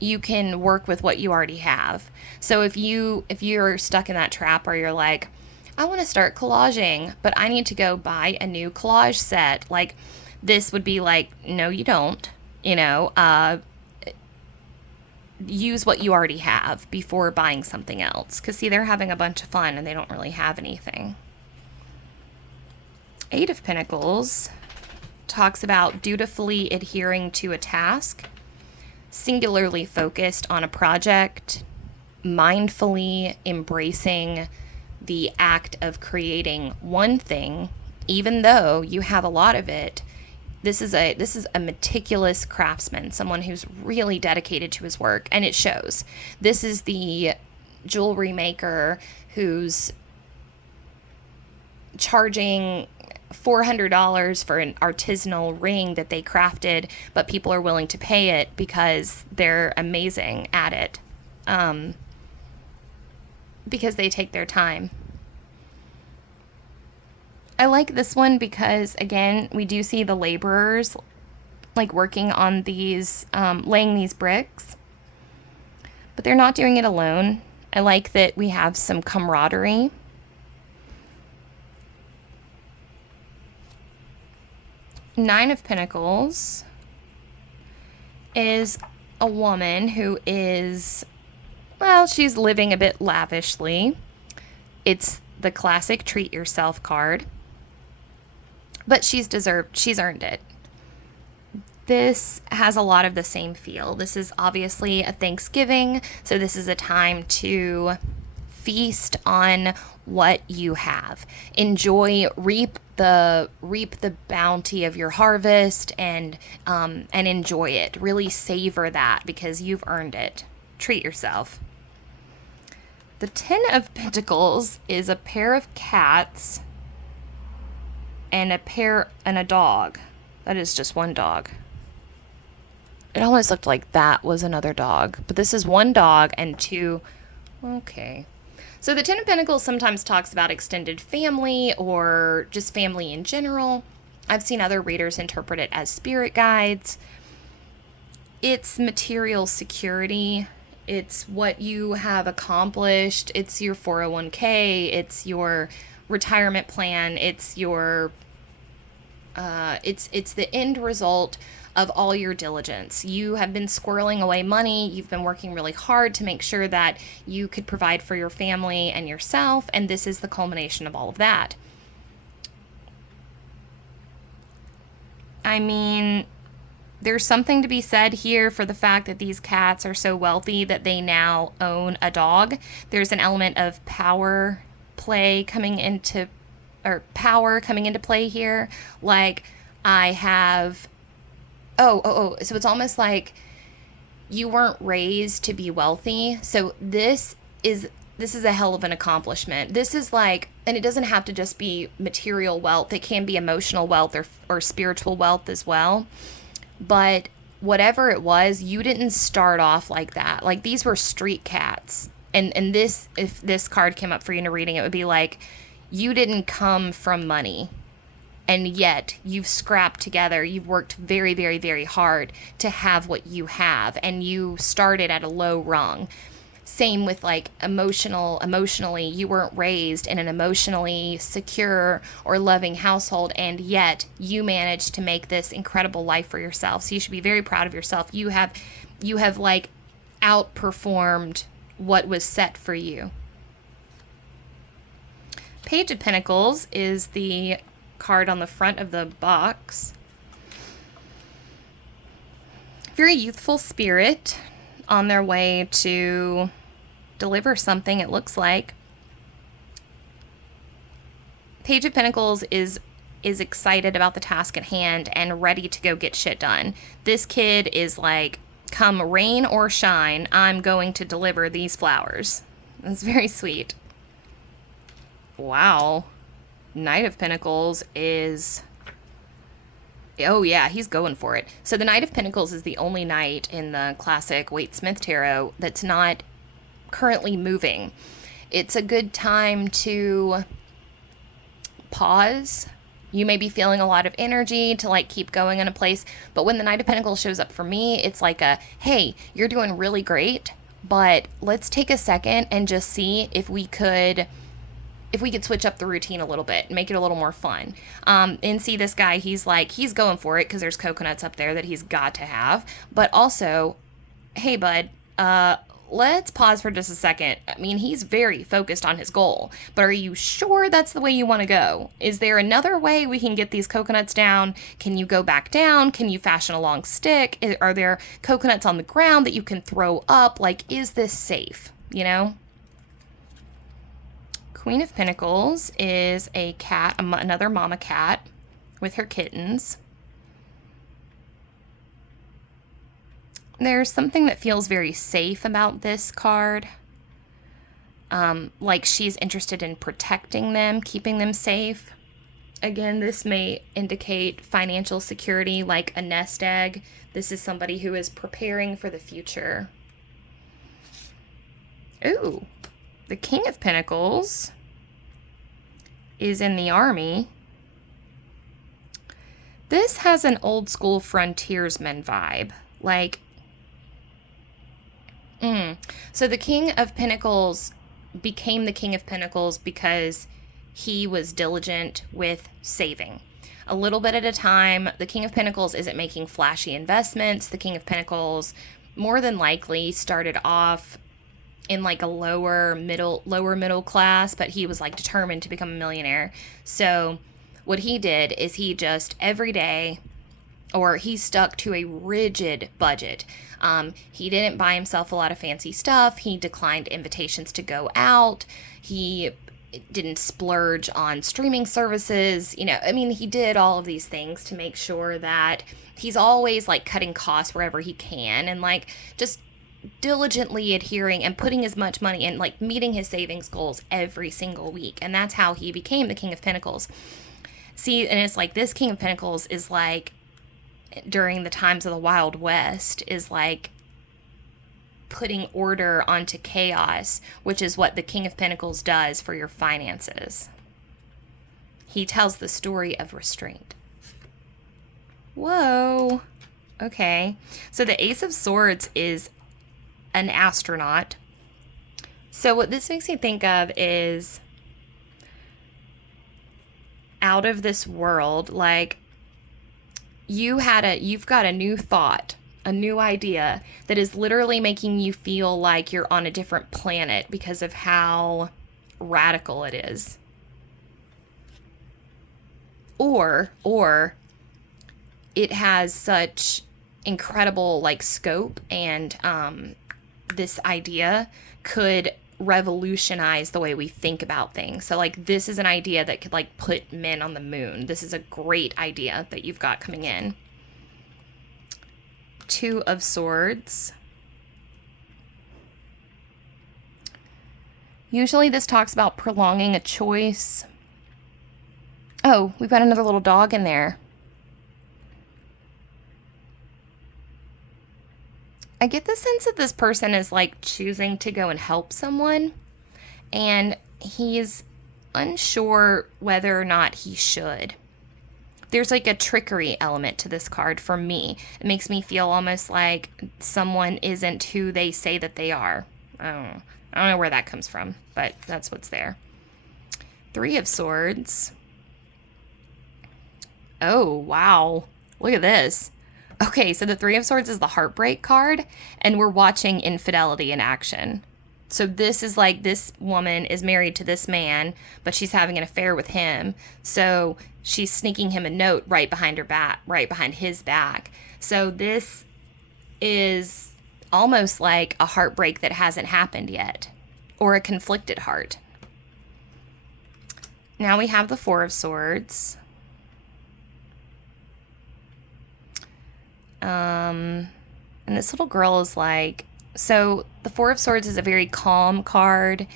You can work with what you already have. So if you're stuck in that trap where you're like, I want to start collaging, but I need to go buy a new collage set, like, this would be like, no, you don't. You know, use what you already have before buying something else. Because, see, they're having a bunch of fun and they don't really have anything. Eight of Pentacles talks about dutifully adhering to a task, singularly focused on a project, mindfully embracing the act of creating one thing, even though you have a lot of it. This is a meticulous craftsman, someone who's really dedicated to his work, and it shows. This is the jewelry maker who's charging $400 for an artisanal ring that they crafted, but people are willing to pay it because they're amazing at it, because they take their time. I like this one because, again, we do see the laborers like working on these, laying these bricks, but they're not doing it alone. I like that we have some camaraderie. Nine of Pentacles is a woman who is, well, she's living a bit lavishly. It's the classic treat yourself card. But she's earned it. This has a lot of the same feel. This is obviously a Thanksgiving, so this is a time to feast on what you have. Enjoy, reap the bounty of your harvest, and enjoy it. Really savor that because you've earned it. Treat yourself. The Ten of Pentacles is a pair of cats and a dog. That is just one dog. It almost looked like that was another dog, but this is one dog and two Okay. So the Ten of Pentacles sometimes talks about extended family or just family in general. I've seen other readers interpret it as spirit guides. It's material security. It's what you have accomplished. It's your 401k. It's your retirement plan. It's your it's the end result of all your diligence. You have been squirreling away money. You've been working really hard to make sure that you could provide for your family and yourself, and this is the culmination of all of that. I mean, there's something to be said here for the fact that these cats are so wealthy that they now own a dog. There's an element of power coming into play here. Like, I have so it's almost like you weren't raised to be wealthy. So this is a hell of an accomplishment. This is like, and it doesn't have to just be material wealth. It can be emotional wealth or spiritual wealth as well. But whatever it was, you didn't start off like that. Like, these were street cats. And this, if this card came up for you in a reading, it would be like, you didn't come from money. And yet you've scrapped together. You've worked very, very, very hard to have what you have. And you started at a low rung. Same with like emotionally, you weren't raised in an emotionally secure or loving household, and yet you managed to make this incredible life for yourself. So you should be very proud of yourself. You have like outperformed what was set for you. Page of Pentacles is the card on the front of the box. Very youthful spirit on their way to deliver something, it looks like. Page of Pentacles is excited about the task at hand and ready to go get shit done. This kid is like, come rain or shine, I'm going to deliver these flowers. That's very sweet. Wow. Knight of Pentacles is... oh yeah, he's going for it. So the Knight of Pentacles is the only knight in the classic Waite-Smith Tarot that's not currently moving. It's a good time to pause. You may be feeling a lot of energy to like keep going in a place, but when the Knight of Pentacles shows up for me, it's like a, hey, you're doing really great, but let's take a second and just see if we could switch up the routine a little bit and make it a little more fun. And see this guy, he's going for it because there's coconuts up there that he's got to have. But also, hey, bud, let's pause for just a second. I mean, he's very focused on his goal, but are you sure that's the way you want to go? Is there another way we can get these coconuts down? Can you go back down? Can you fashion a long stick? Are there coconuts on the ground that you can throw up? Like, is this safe? You know? Queen of Pentacles is a cat, another mama cat with her kittens. There's something that feels very safe about this card. Like she's interested in protecting them, keeping them safe. Again, this may indicate financial security, like a nest egg. This is somebody who is preparing for the future. Ooh. The King of Pentacles is in the army. This has an old school frontiersman vibe. Like, so the King of Pentacles became the King of Pentacles because he was diligent with saving. A little bit at a time. The King of Pentacles isn't making flashy investments. The King of Pentacles more than likely started off in like a lower middle class, but he was like determined to become a millionaire. So what he did is he just every day, or he stuck to a rigid budget. He didn't buy himself a lot of fancy stuff. He declined invitations to go out. He didn't splurge on streaming services. You know, I mean, he did all of these things to make sure that he's always like cutting costs wherever he can, and like just diligently adhering and putting as much money in, like meeting his savings goals every single week. And that's how he became the King of Pentacles. See, and it's like this King of Pentacles is like, during the times of the Wild West, is like putting order onto chaos, which is what the King of Pentacles does for your finances. He tells the story of restraint. Whoa. Okay. So the Ace of Swords is an astronaut. So what this makes me think of is out of this world, like you've got a new thought, a new idea that is literally making you feel like you're on a different planet because of how radical it is. Or it has such incredible like scope, and this idea could revolutionize the way we think about things. So like this is an idea that could like put men on the moon. This is a great idea that you've got coming in. Two of Swords. Usually this talks about prolonging a choice. Oh, we've got another little dog in there. I get the sense that this person is like choosing to go and help someone, and he's unsure whether or not he should. There's like a trickery element to this card for me. It makes me feel almost like someone isn't who they say that they are. I don't know where that comes from, but that's what's there. Three of Swords. Oh, wow. Look at this. Okay, so the Three of Swords is the heartbreak card, and we're watching infidelity in action. So this is like this woman is married to this man, but she's having an affair with him. So she's sneaking him a note right behind her back, right behind his back. So this is almost like a heartbreak that hasn't happened yet, or a conflicted heart. Now we have the Four of Swords. And this little girl is like, so the Four of Swords is a very calm card.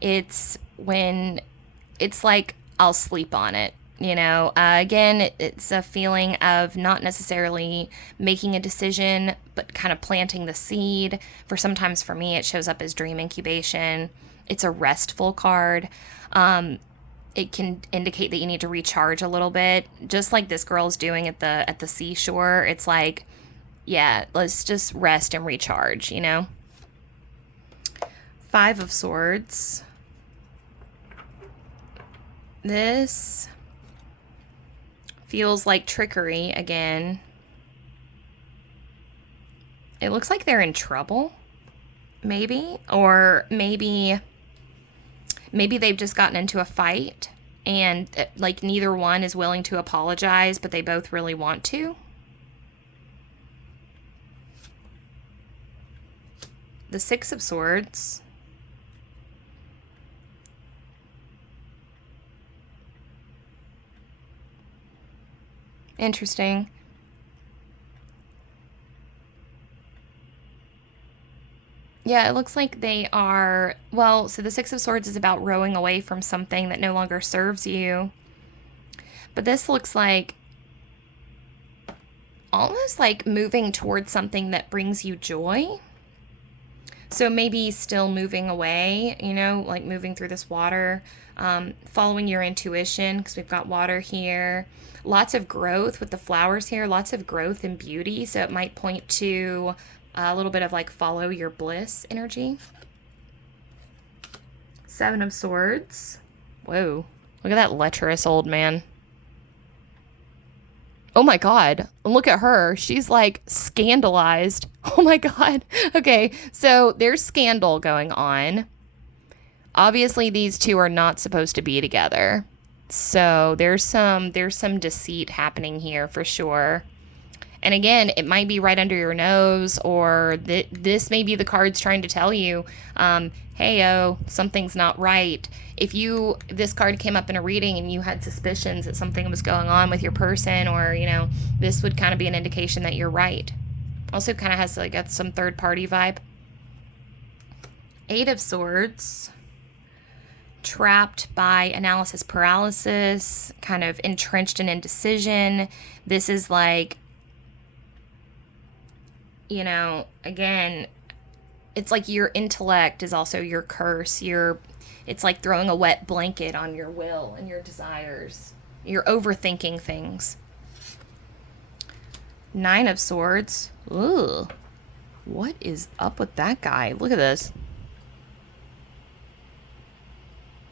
It's when it's like, I'll sleep on it, you know. Again, it's a feeling of not necessarily making a decision, but kind of planting the seed. Sometimes for me, it shows up as dream incubation. It's a restful card. It can indicate that you need to recharge a little bit, just like this girl's doing at the seashore. It's like, yeah, let's just rest and recharge, you know? Five of Swords. This feels like trickery again. It looks like they're in trouble, maybe, or maybe they've just gotten into a fight and like neither one is willing to apologize, but they both really want to. The Six of Swords. Interesting. Yeah, it looks like they are, well, so the Six of Swords is about rowing away from something that no longer serves you. But this looks like almost like moving towards something that brings you joy. So maybe still moving away, you know, like moving through this water, following your intuition, because we've got water here. Lots of growth with the flowers here, lots of growth and beauty. So it might point to a little bit of like follow your bliss energy. Seven of Swords. Whoa, look at that lecherous old man. Oh my God, look at her. She's like scandalized. Oh my God. Okay, so there's scandal going on. Obviously, these two are not supposed to be together. So there's some deceit happening here for sure. And again, it might be right under your nose, or this may be the cards trying to tell you, hey, something's not right. If this card came up in a reading and you had suspicions that something was going on with your person, or, you know, this would kind of be an indication that you're right. Also kind of has like some third party vibe. Eight of Swords. Trapped by analysis paralysis, kind of entrenched in indecision. This is like, you know, again, it's like your intellect is also your curse. It's like throwing a wet blanket on your will and your desires. You're overthinking things. Nine of Swords. Ooh. What is up with that guy? Look at this.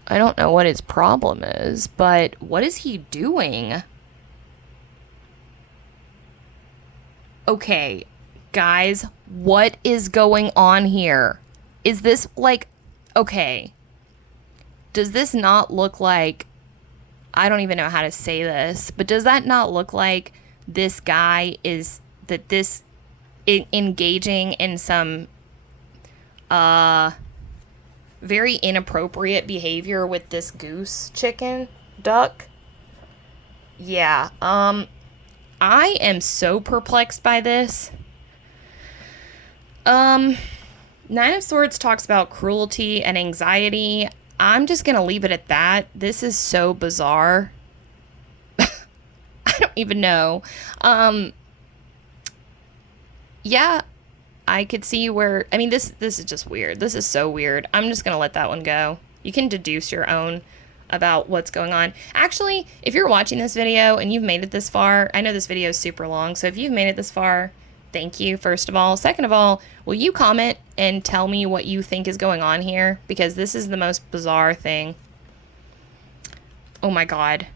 I don't know what his problem is, but what is he doing? Okay, guys, what is going on here? Is this like, okay, does this not look like, I don't even know how to say this, but does that not look like this guy is, that this engaging in some very inappropriate behavior with this goose, chicken, duck? Yeah, I am so perplexed by this. Nine of Swords talks about cruelty and anxiety. I'm just gonna leave it at that. This is so bizarre. I don't even know. Yeah, I could see where, I mean, this is just weird. This is so weird. I'm just gonna let that one go. You can deduce your own about what's going on. Actually, if you're watching this video and you've made it this far, I know this video is super long, so if you've made it this far, thank you, first of all. Second of all, will you comment and tell me what you think is going on here? Because this is the most bizarre thing. Oh my god.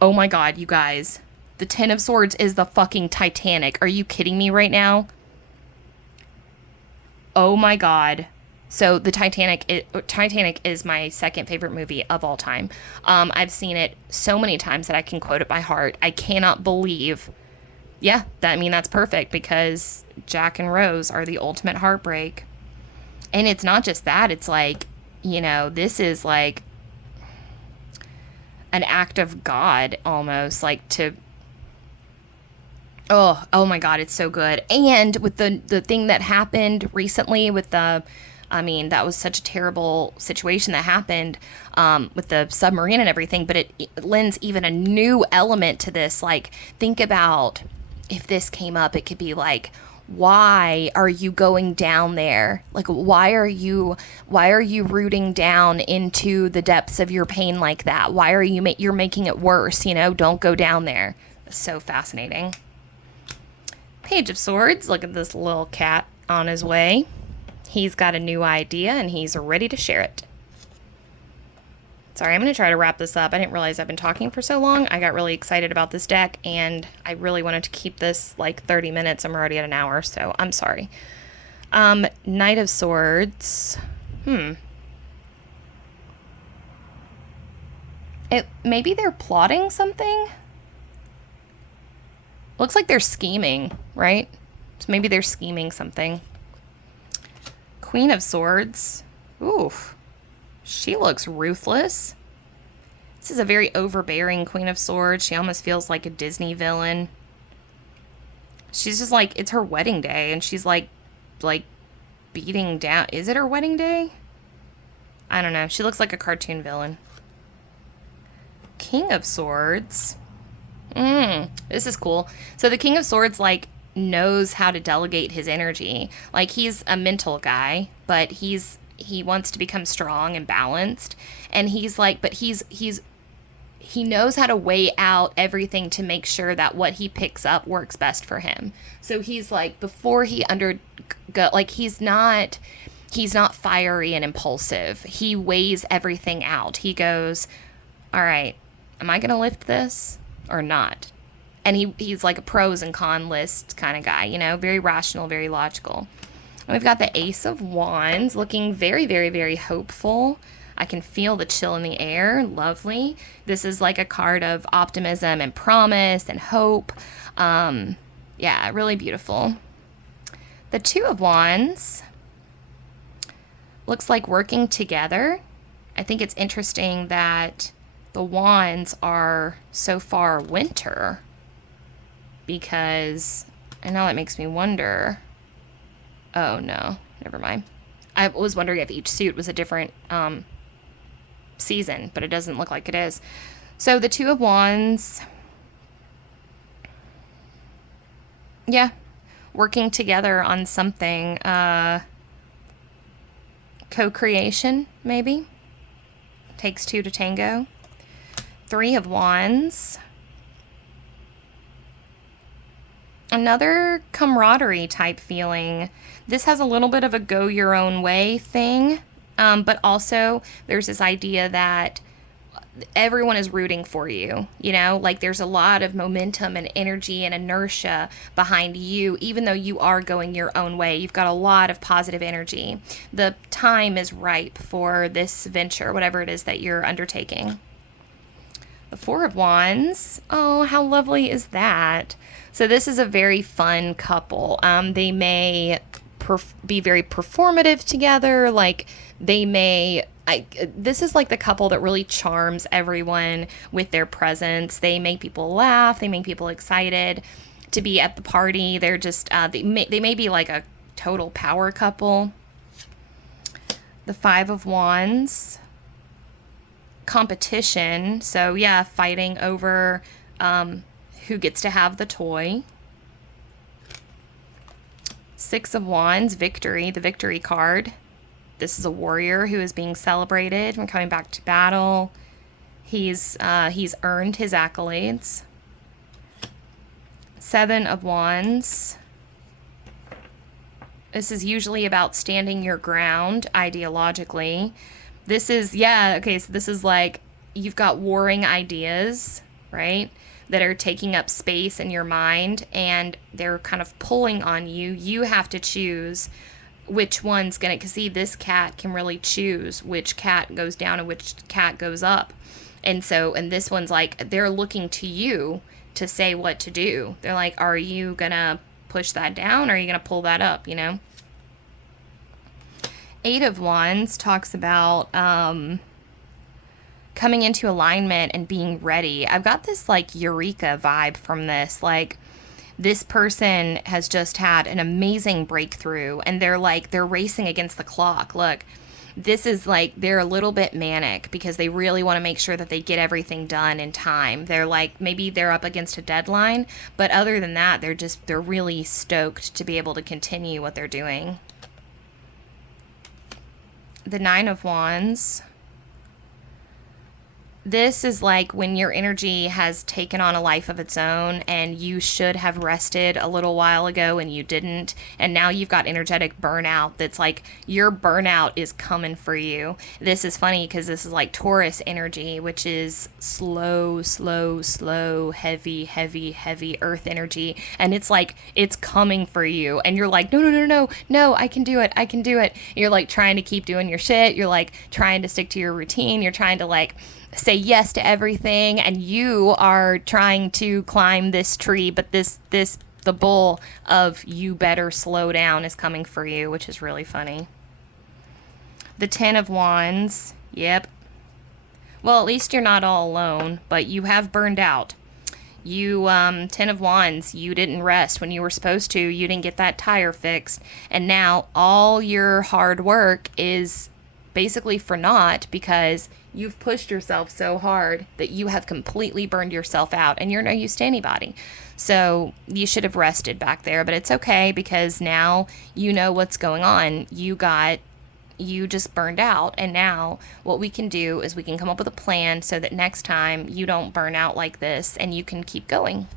Oh my god, you guys. The Ten of Swords is the fucking Titanic. Are you kidding me right now? Oh my god. So the Titanic is my second favorite movie of all time. I've seen it so many times that I can quote it by heart. I cannot believe. Yeah, that's perfect, because Jack and Rose are the ultimate heartbreak. And it's not just that. It's like, this is like an act of God almost, like to... Oh my god, it's so good. And with the thing that happened recently with that was such a terrible situation that happened with the submarine and everything, but it lends even a new element to this. Like, think about if this came up, it could be like, why are you going down there? Like, why are you rooting down into the depths of your pain like that? Why are you're making it worse? Don't go down there. It's so fascinating. Page of Swords. Look at this little cat on his way. He's got a new idea and he's ready to share it. Sorry, I'm going to try to wrap this up. I didn't realize I've been talking for so long. I got really excited about this deck, and I really wanted to keep this like 30 minutes. I'm already at an hour, so I'm sorry. Knight of Swords. Maybe they're plotting something? Looks like they're scheming, right? So maybe they're scheming something. Queen of Swords. Oof. She looks ruthless. This is a very overbearing Queen of Swords. She almost feels like a Disney villain. She's just like, it's her wedding day, and she's like beating down. Is it her wedding day? I don't know. She looks like a cartoon villain. King of Swords. This is cool. So the King of Swords, like, knows how to delegate his energy. Like, he's a mental guy, but he wants to become strong and balanced. And he's like, but he knows how to weigh out everything to make sure that what he picks up works best for him. So he's like, before he he's not fiery and impulsive. He weighs everything out. He goes, all right, am I going to lift this or not? And he's like a pros and con list kind of guy, very rational, very logical. And we've got the Ace of Wands looking very, very, very hopeful. I can feel the chill in the air. Lovely. This is like a card of optimism and promise and hope. Yeah, really beautiful. The Two of Wands looks like working together. I think it's interesting that the wands are so far winter, because I know that makes me wonder. Oh no, never mind. I was wondering if each suit was a different season, but it doesn't look like it is. So the Two of Wands, yeah, working together on something. Co-creation, maybe. Takes two to tango. Three of Wands. Another camaraderie type feeling. This has a little bit of a go your own way thing, but also there's this idea that everyone is rooting for you, you know, like there's a lot of momentum and energy and inertia behind you, even though you are going your own way. You've got a lot of positive energy. The time is ripe for this venture, whatever it is that you're undertaking. The Four of Wands. Oh, how lovely is that? So this is a very fun couple. They may be very performative together. Like they may, this is like the couple that really charms everyone with their presence. They make people laugh. They make people excited to be at the party. They're just, they may be like a total power couple. The Five of Wands. Competition. So yeah, fighting over who gets to have the toy. Six of Wands, victory, the victory card. This is a warrior who is being celebrated and coming back to battle. He's earned his accolades. Seven of Wands. This is usually about standing your ground ideologically. This is, yeah, okay, so this is like you've got warring ideas, right, that are taking up space in your mind, and they're kind of pulling on you. You have to choose which one's going to, because see, this cat can really choose which cat goes down and which cat goes up. And so, and this one's like, they're looking to you to say what to do. They're like, are you going to push that down, or are you going to pull that up, you know? Eight of Wands talks about coming into alignment and being ready. I've got this like eureka vibe from this. Like this person has just had an amazing breakthrough and they're racing against the clock. Look, this is like, they're a little bit manic because they really want to make sure that they get everything done in time. They're like, maybe they're up against a deadline, but other than that, they're really stoked to be able to continue what they're doing. The Nine of Wands. This is like when your energy has taken on a life of its own and you should have rested a little while ago and you didn't. And now you've got energetic burnout that's like your burnout is coming for you. This is funny because this is like Taurus energy, which is slow, slow, slow, heavy, heavy, heavy earth energy. And it's like, it's coming for you. And you're like, no, I can do it. I can do it. You're like trying to keep doing your shit. You're like trying to stick to your routine. You're trying to like say yes to everything, and you are trying to climb this tree, but the bull of you better slow down is coming for you, which is really funny. The Ten of Wands. Yep. Well, at least you're not all alone, but you have burned out. You, Ten of Wands, you didn't rest when you were supposed to. You didn't get that tire fixed, and now all your hard work is basically for naught because you've pushed yourself so hard that you have completely burned yourself out and you're no use to anybody. So you should have rested back there, but it's okay because now you know what's going on. You just burned out, and now what we can do is we can come up with a plan so that next time you don't burn out like this and you can keep going.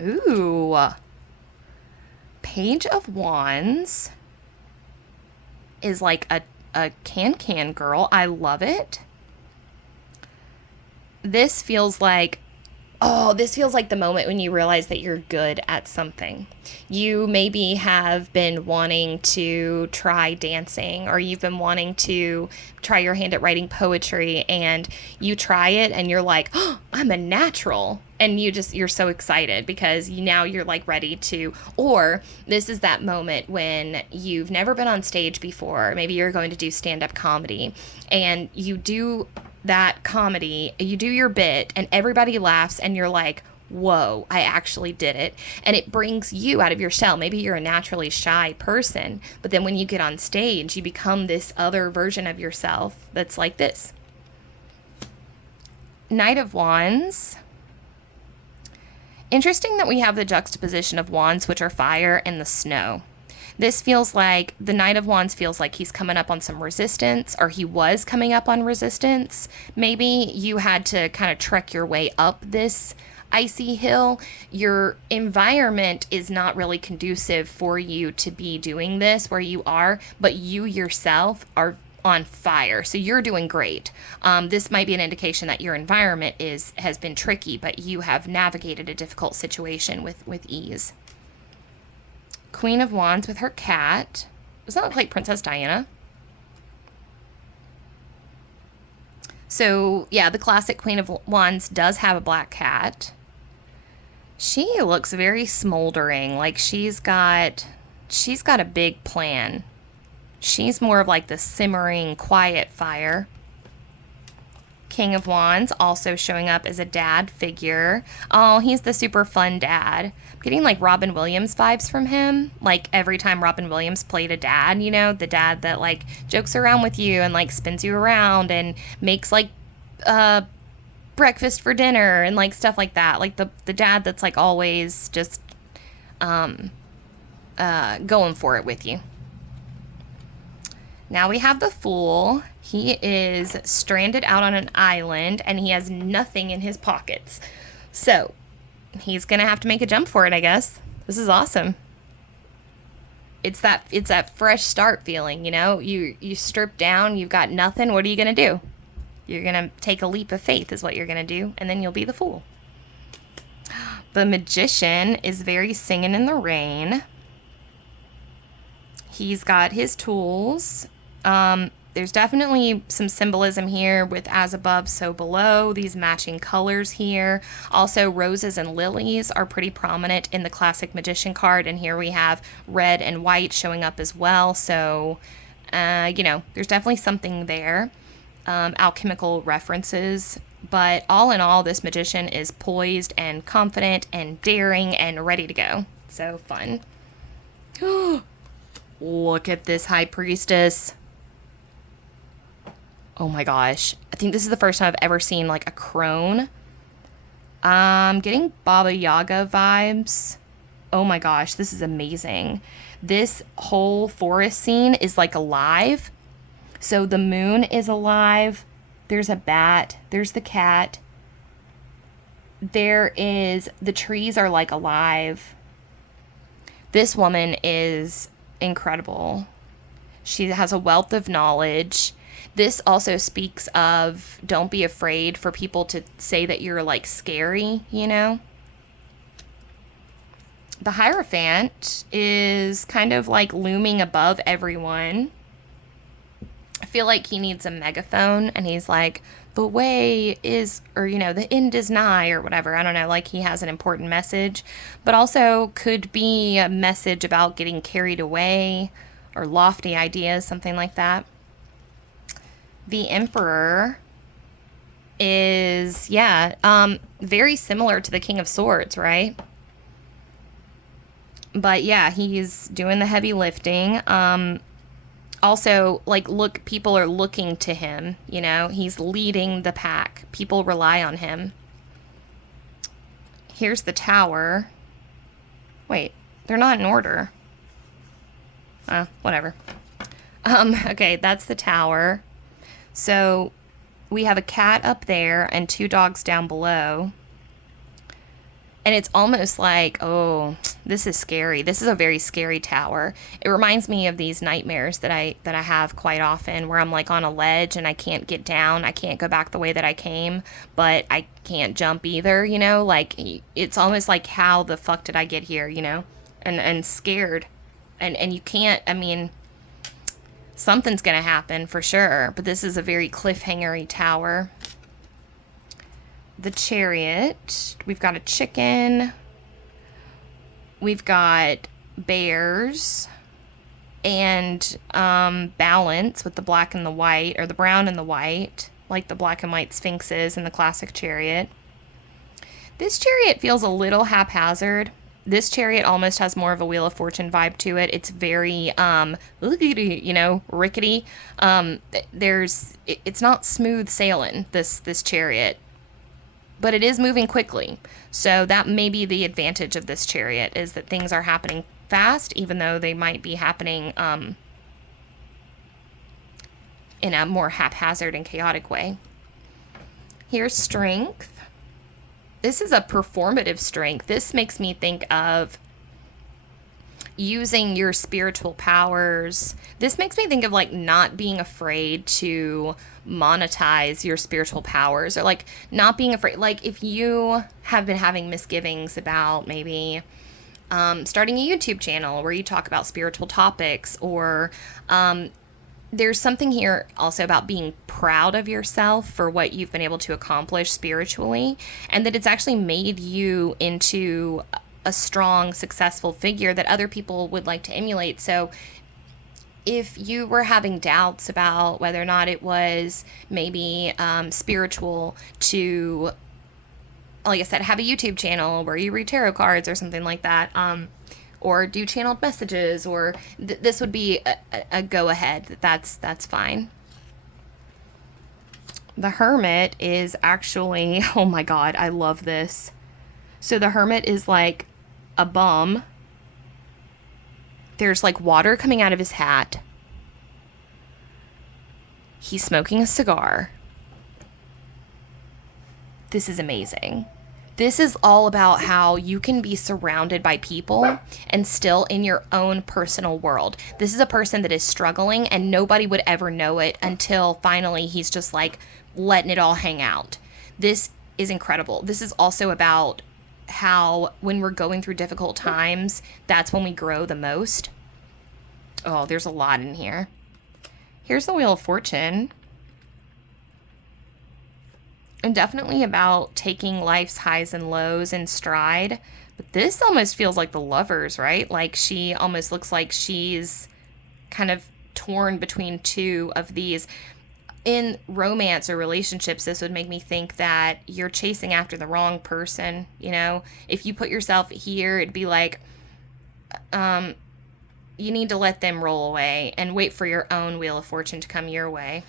Ooh. Page of Wands is like a can girl. I love it. This feels like the moment when you realize that you're good at something. You maybe have been wanting to try dancing, or you've been wanting to try your hand at writing poetry, and you try it and you're like, oh, I'm a natural. And you're so excited because now you're like ready to, or this is that moment when you've never been on stage before. Maybe you're going to do stand-up comedy and you do that comedy, you do your bit and everybody laughs and you're like, whoa, I actually did it. And it brings you out of your shell. Maybe you're a naturally shy person, but then when you get on stage, you become this other version of yourself that's like this. Knight of Wands. Interesting that we have the juxtaposition of wands, which are fire, and the snow. This feels like the Knight of Wands feels like he's coming up on some resistance, or he was coming up on resistance. Maybe you had to kind of trek your way up this icy hill. Your environment is not really conducive for you to be doing this where you are, but you yourself are on fire, so you're doing great. This might be an indication that your environment has been tricky, but you have navigated a difficult situation with ease. Queen of Wands with her cat. Does that look like Princess Diana? So yeah, the classic Queen of Wands does have a black cat. She looks very smoldering, like she's got a big plan. She's more of like the simmering, quiet fire. King of Wands also showing up as a dad figure. Oh, he's the super fun dad. I'm getting like Robin Williams vibes from him. Like every time Robin Williams played a dad, you know, the dad that like jokes around with you and like spins you around and makes like breakfast for dinner and like stuff like that. Like the dad that's like always just going for it with you. Now we have the Fool. He is stranded out on an island and he has nothing in his pockets. So he's going to have to make a jump for it, I guess. This is awesome. It's that fresh start feeling, you know? You strip down, you've got nothing. What are you going to do? You're going to take a leap of faith is what you're going to do, and then you'll be the Fool. The Magician is very Singing in the Rain. He's got his tools. There's definitely some symbolism here with as above, so below, these matching colors here. Also, roses and lilies are pretty prominent in the classic Magician card, and here we have red and white showing up as well. So, you know, there's definitely something there. Alchemical references, but all in all, this Magician is poised and confident and daring and ready to go. So fun. Look at this High Priestess. Oh my gosh. I think this is the first time I've ever seen like a crone. Getting Baba Yaga vibes. Oh my gosh, this is amazing. This whole forest scene is like alive. So the moon is alive. There's a bat. There's the cat. The trees are like alive. This woman is incredible. She has a wealth of knowledge. This also speaks of don't be afraid for people to say that you're like scary, you know? The Hierophant is kind of like looming above everyone. I feel like he needs a megaphone and he's like, the way is, or, you know, the end is nigh or whatever. I don't know, like he has an important message, but also could be a message about getting carried away or lofty ideas, something like that. The Emperor is, very similar to the King of Swords, right? But yeah, he's doing the heavy lifting. Also, like, look, people are looking to him, you know? He's leading the pack. People rely on him. Here's the Tower. Wait, they're not in order. Whatever. Okay, that's the Tower. So we have a cat up there and 2 dogs down below. And it's almost like, oh, this is scary. This is a very scary tower. It reminds me of these nightmares that I have quite often where I'm like on a ledge and I can't get down. I can't go back the way that I came, but I can't jump either, you know? Like, it's almost like, how the fuck did I get here, you know? And scared. And you can't, I mean, something's going to happen for sure, but this is a very cliffhanger-y tower. The Chariot. We've got a chicken. We've got bears. And balance with the black and the white, or the brown and the white, like the black and white sphinxes in the classic Chariot. This Chariot feels a little haphazard. This Chariot almost has more of a Wheel of Fortune vibe to it. It's very, you know, rickety. It's not smooth sailing, this Chariot. But it is moving quickly. So that may be the advantage of this Chariot, is that things are happening fast, even though they might be happening in a more haphazard and chaotic way. Here's strength. This is a performative strength. This makes me think of using your spiritual powers. This makes me think of like not being afraid to monetize your spiritual powers, or like not being afraid. Like if you have been having misgivings about maybe starting a YouTube channel where you talk about spiritual topics, or there's something here also about being proud of yourself for what you've been able to accomplish spiritually, and that it's actually made you into a strong, successful figure that other people would like to emulate. So if you were having doubts about whether or not it was maybe spiritual to, like I said, have a YouTube channel where you read tarot cards or something like that, or do channeled messages, or this would be a go ahead. That's fine. The Hermit is actually, oh my God, I love this. So the Hermit is like a bum. There's like water coming out of his hat. He's smoking a cigar. This is amazing. This is all about how you can be surrounded by people and still in your own personal world. This is a person that is struggling and nobody would ever know it until finally he's just like letting it all hang out. This is incredible. This is also about how when we're going through difficult times, that's when we grow the most. Oh, there's a lot in here. Here's the Wheel of Fortune. And definitely about taking life's highs and lows in stride. But this almost feels like the Lovers, right? Like she almost looks like she's kind of torn between two of these. In romance or relationships, this would make me think that you're chasing after the wrong person. You know, if you put yourself here, it'd be like, you need to let them roll away and wait for your own Wheel of Fortune to come your way.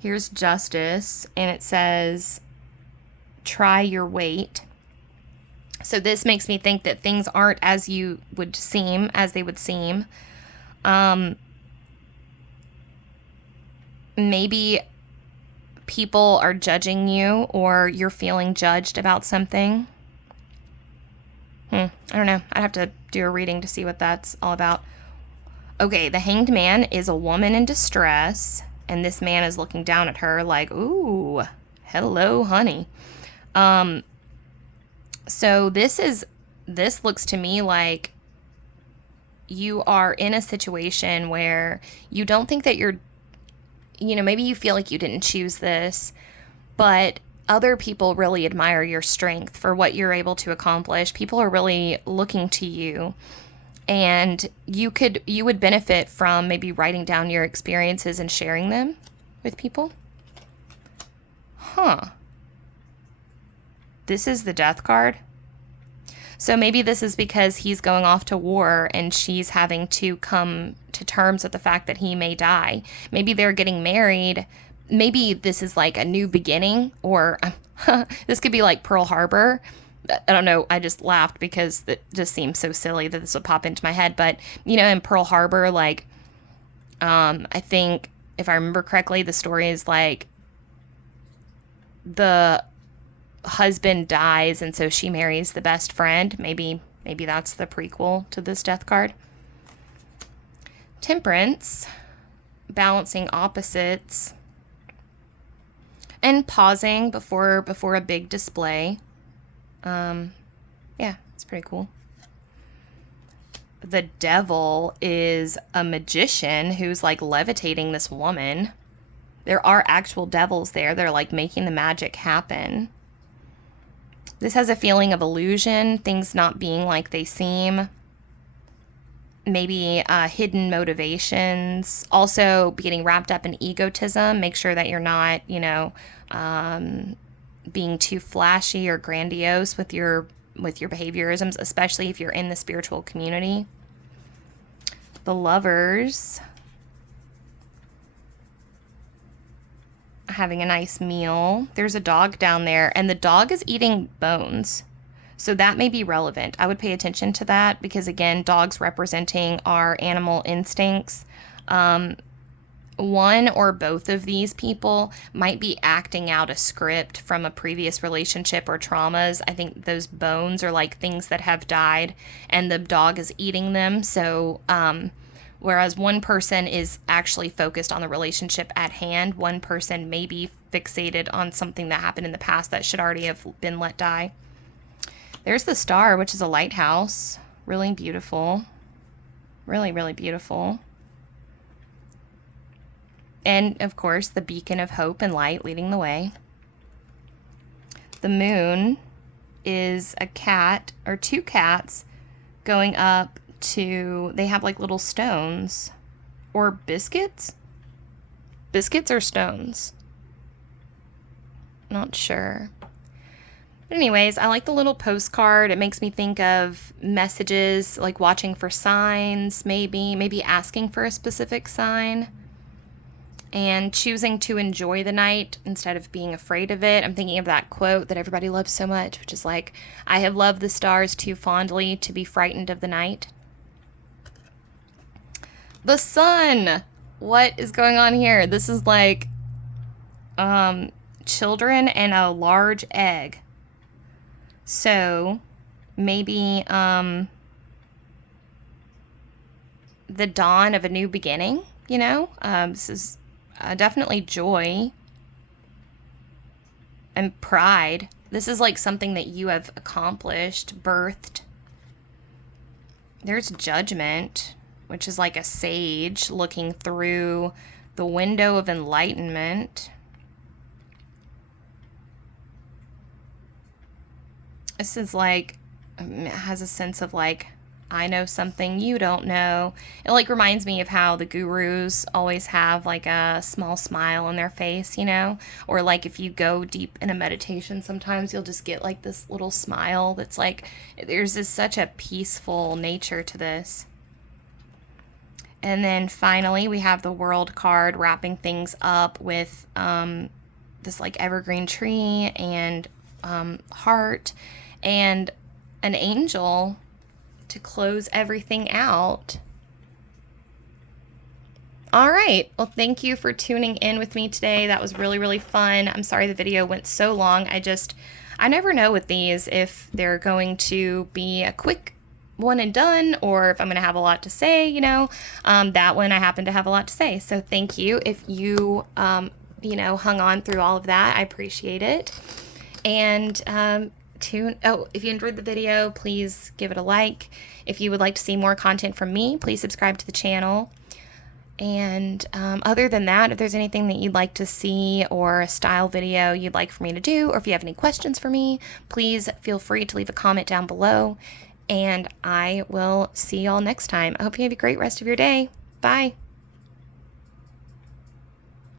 Here's Justice, and it says, try your weight. So this makes me think that things aren't as they would seem. Maybe people are judging you, or you're feeling judged about something. I don't know. I'd have to do a reading to see what that's all about. Okay, the Hanged Man is a woman in distress, and this man is looking down at her like, ooh, hello, honey. So this looks to me like you are in a situation where you don't think that maybe you feel like you didn't choose this, but other people really admire your strength for what you're able to accomplish. People are really looking to you, and you would benefit from maybe writing down your experiences and sharing them with people. This is the Death card. So maybe this is because he's going off to war and she's having to come to terms with the fact that he may die. Maybe they're getting married. Maybe this is like a new beginning, or this could be like Pearl Harbor. I don't know. I just laughed because it just seems so silly that this would pop into my head. But, in Pearl Harbor, like, I think if I remember correctly, the story is like the husband dies, and so she marries the best friend. Maybe that's the prequel to this Death card. Temperance, balancing opposites, and pausing before a big display. Yeah, it's pretty cool. The Devil is a magician who's like levitating this woman. There are actual devils there. They're like making the magic happen. This has a feeling of illusion, things not being like they seem. Maybe hidden motivations. Also, getting wrapped up in egotism. Make sure that you're not, being too flashy or grandiose with your behaviorisms, especially if you're in the spiritual community. The Lovers, having a nice meal. There's a dog down there, and the dog is eating bones. So that may be relevant. I would pay attention to that because, again, dogs representing our animal instincts. One or both of these people might be acting out a script from a previous relationship or traumas. I think those bones are like things that have died and the dog is eating them. So, whereas one person is actually focused on the relationship at hand, one person may be fixated on something that happened in the past that should already have been let die. There's the star, which is a lighthouse. Really beautiful. Really, really beautiful. And, of course, the beacon of hope and light leading the way. The moon is a cat, or two cats, going up to... They have, like, little stones. Or biscuits? Biscuits or stones? Not sure. But anyways, I like the little postcard. It makes me think of messages, like watching for signs, maybe asking for a specific sign, and choosing to enjoy the night instead of being afraid of it. I'm thinking of that quote that everybody loves so much, which is like, I have loved the stars too fondly to be frightened of the night. The sun! What is going on here? This is like children and a large egg. So, maybe the dawn of a new beginning, you know? This is definitely joy and pride. This is like something that you have accomplished, birthed. There's judgment, which is like a sage looking through the window of enlightenment. This is like, it has a sense of like, I know something you don't know. It like reminds me of how the gurus always have like a small smile on their face, you know? Or like if you go deep in a meditation, sometimes you'll just get like this little smile that's like, there's this such a peaceful nature to this. And then finally we have the World card wrapping things up with this like evergreen tree and heart and an angel to close everything out. All right. Well, thank you for tuning in with me today. That was really, really fun. I'm sorry the video went so long. I never know with these if they're going to be a quick one and done or if I'm going to have a lot to say, you know. That one I happen to have a lot to say. So thank you if you, hung on through all of that. I appreciate it. And, if you enjoyed the video, please give it a like. If you would like to see more content from me, please subscribe to the channel. And other than that, if there's anything that you'd like to see or a style video you'd like for me to do, or if you have any questions for me, please feel free to leave a comment down below. And I will see y'all next time. I hope you have a great rest of your day. Bye.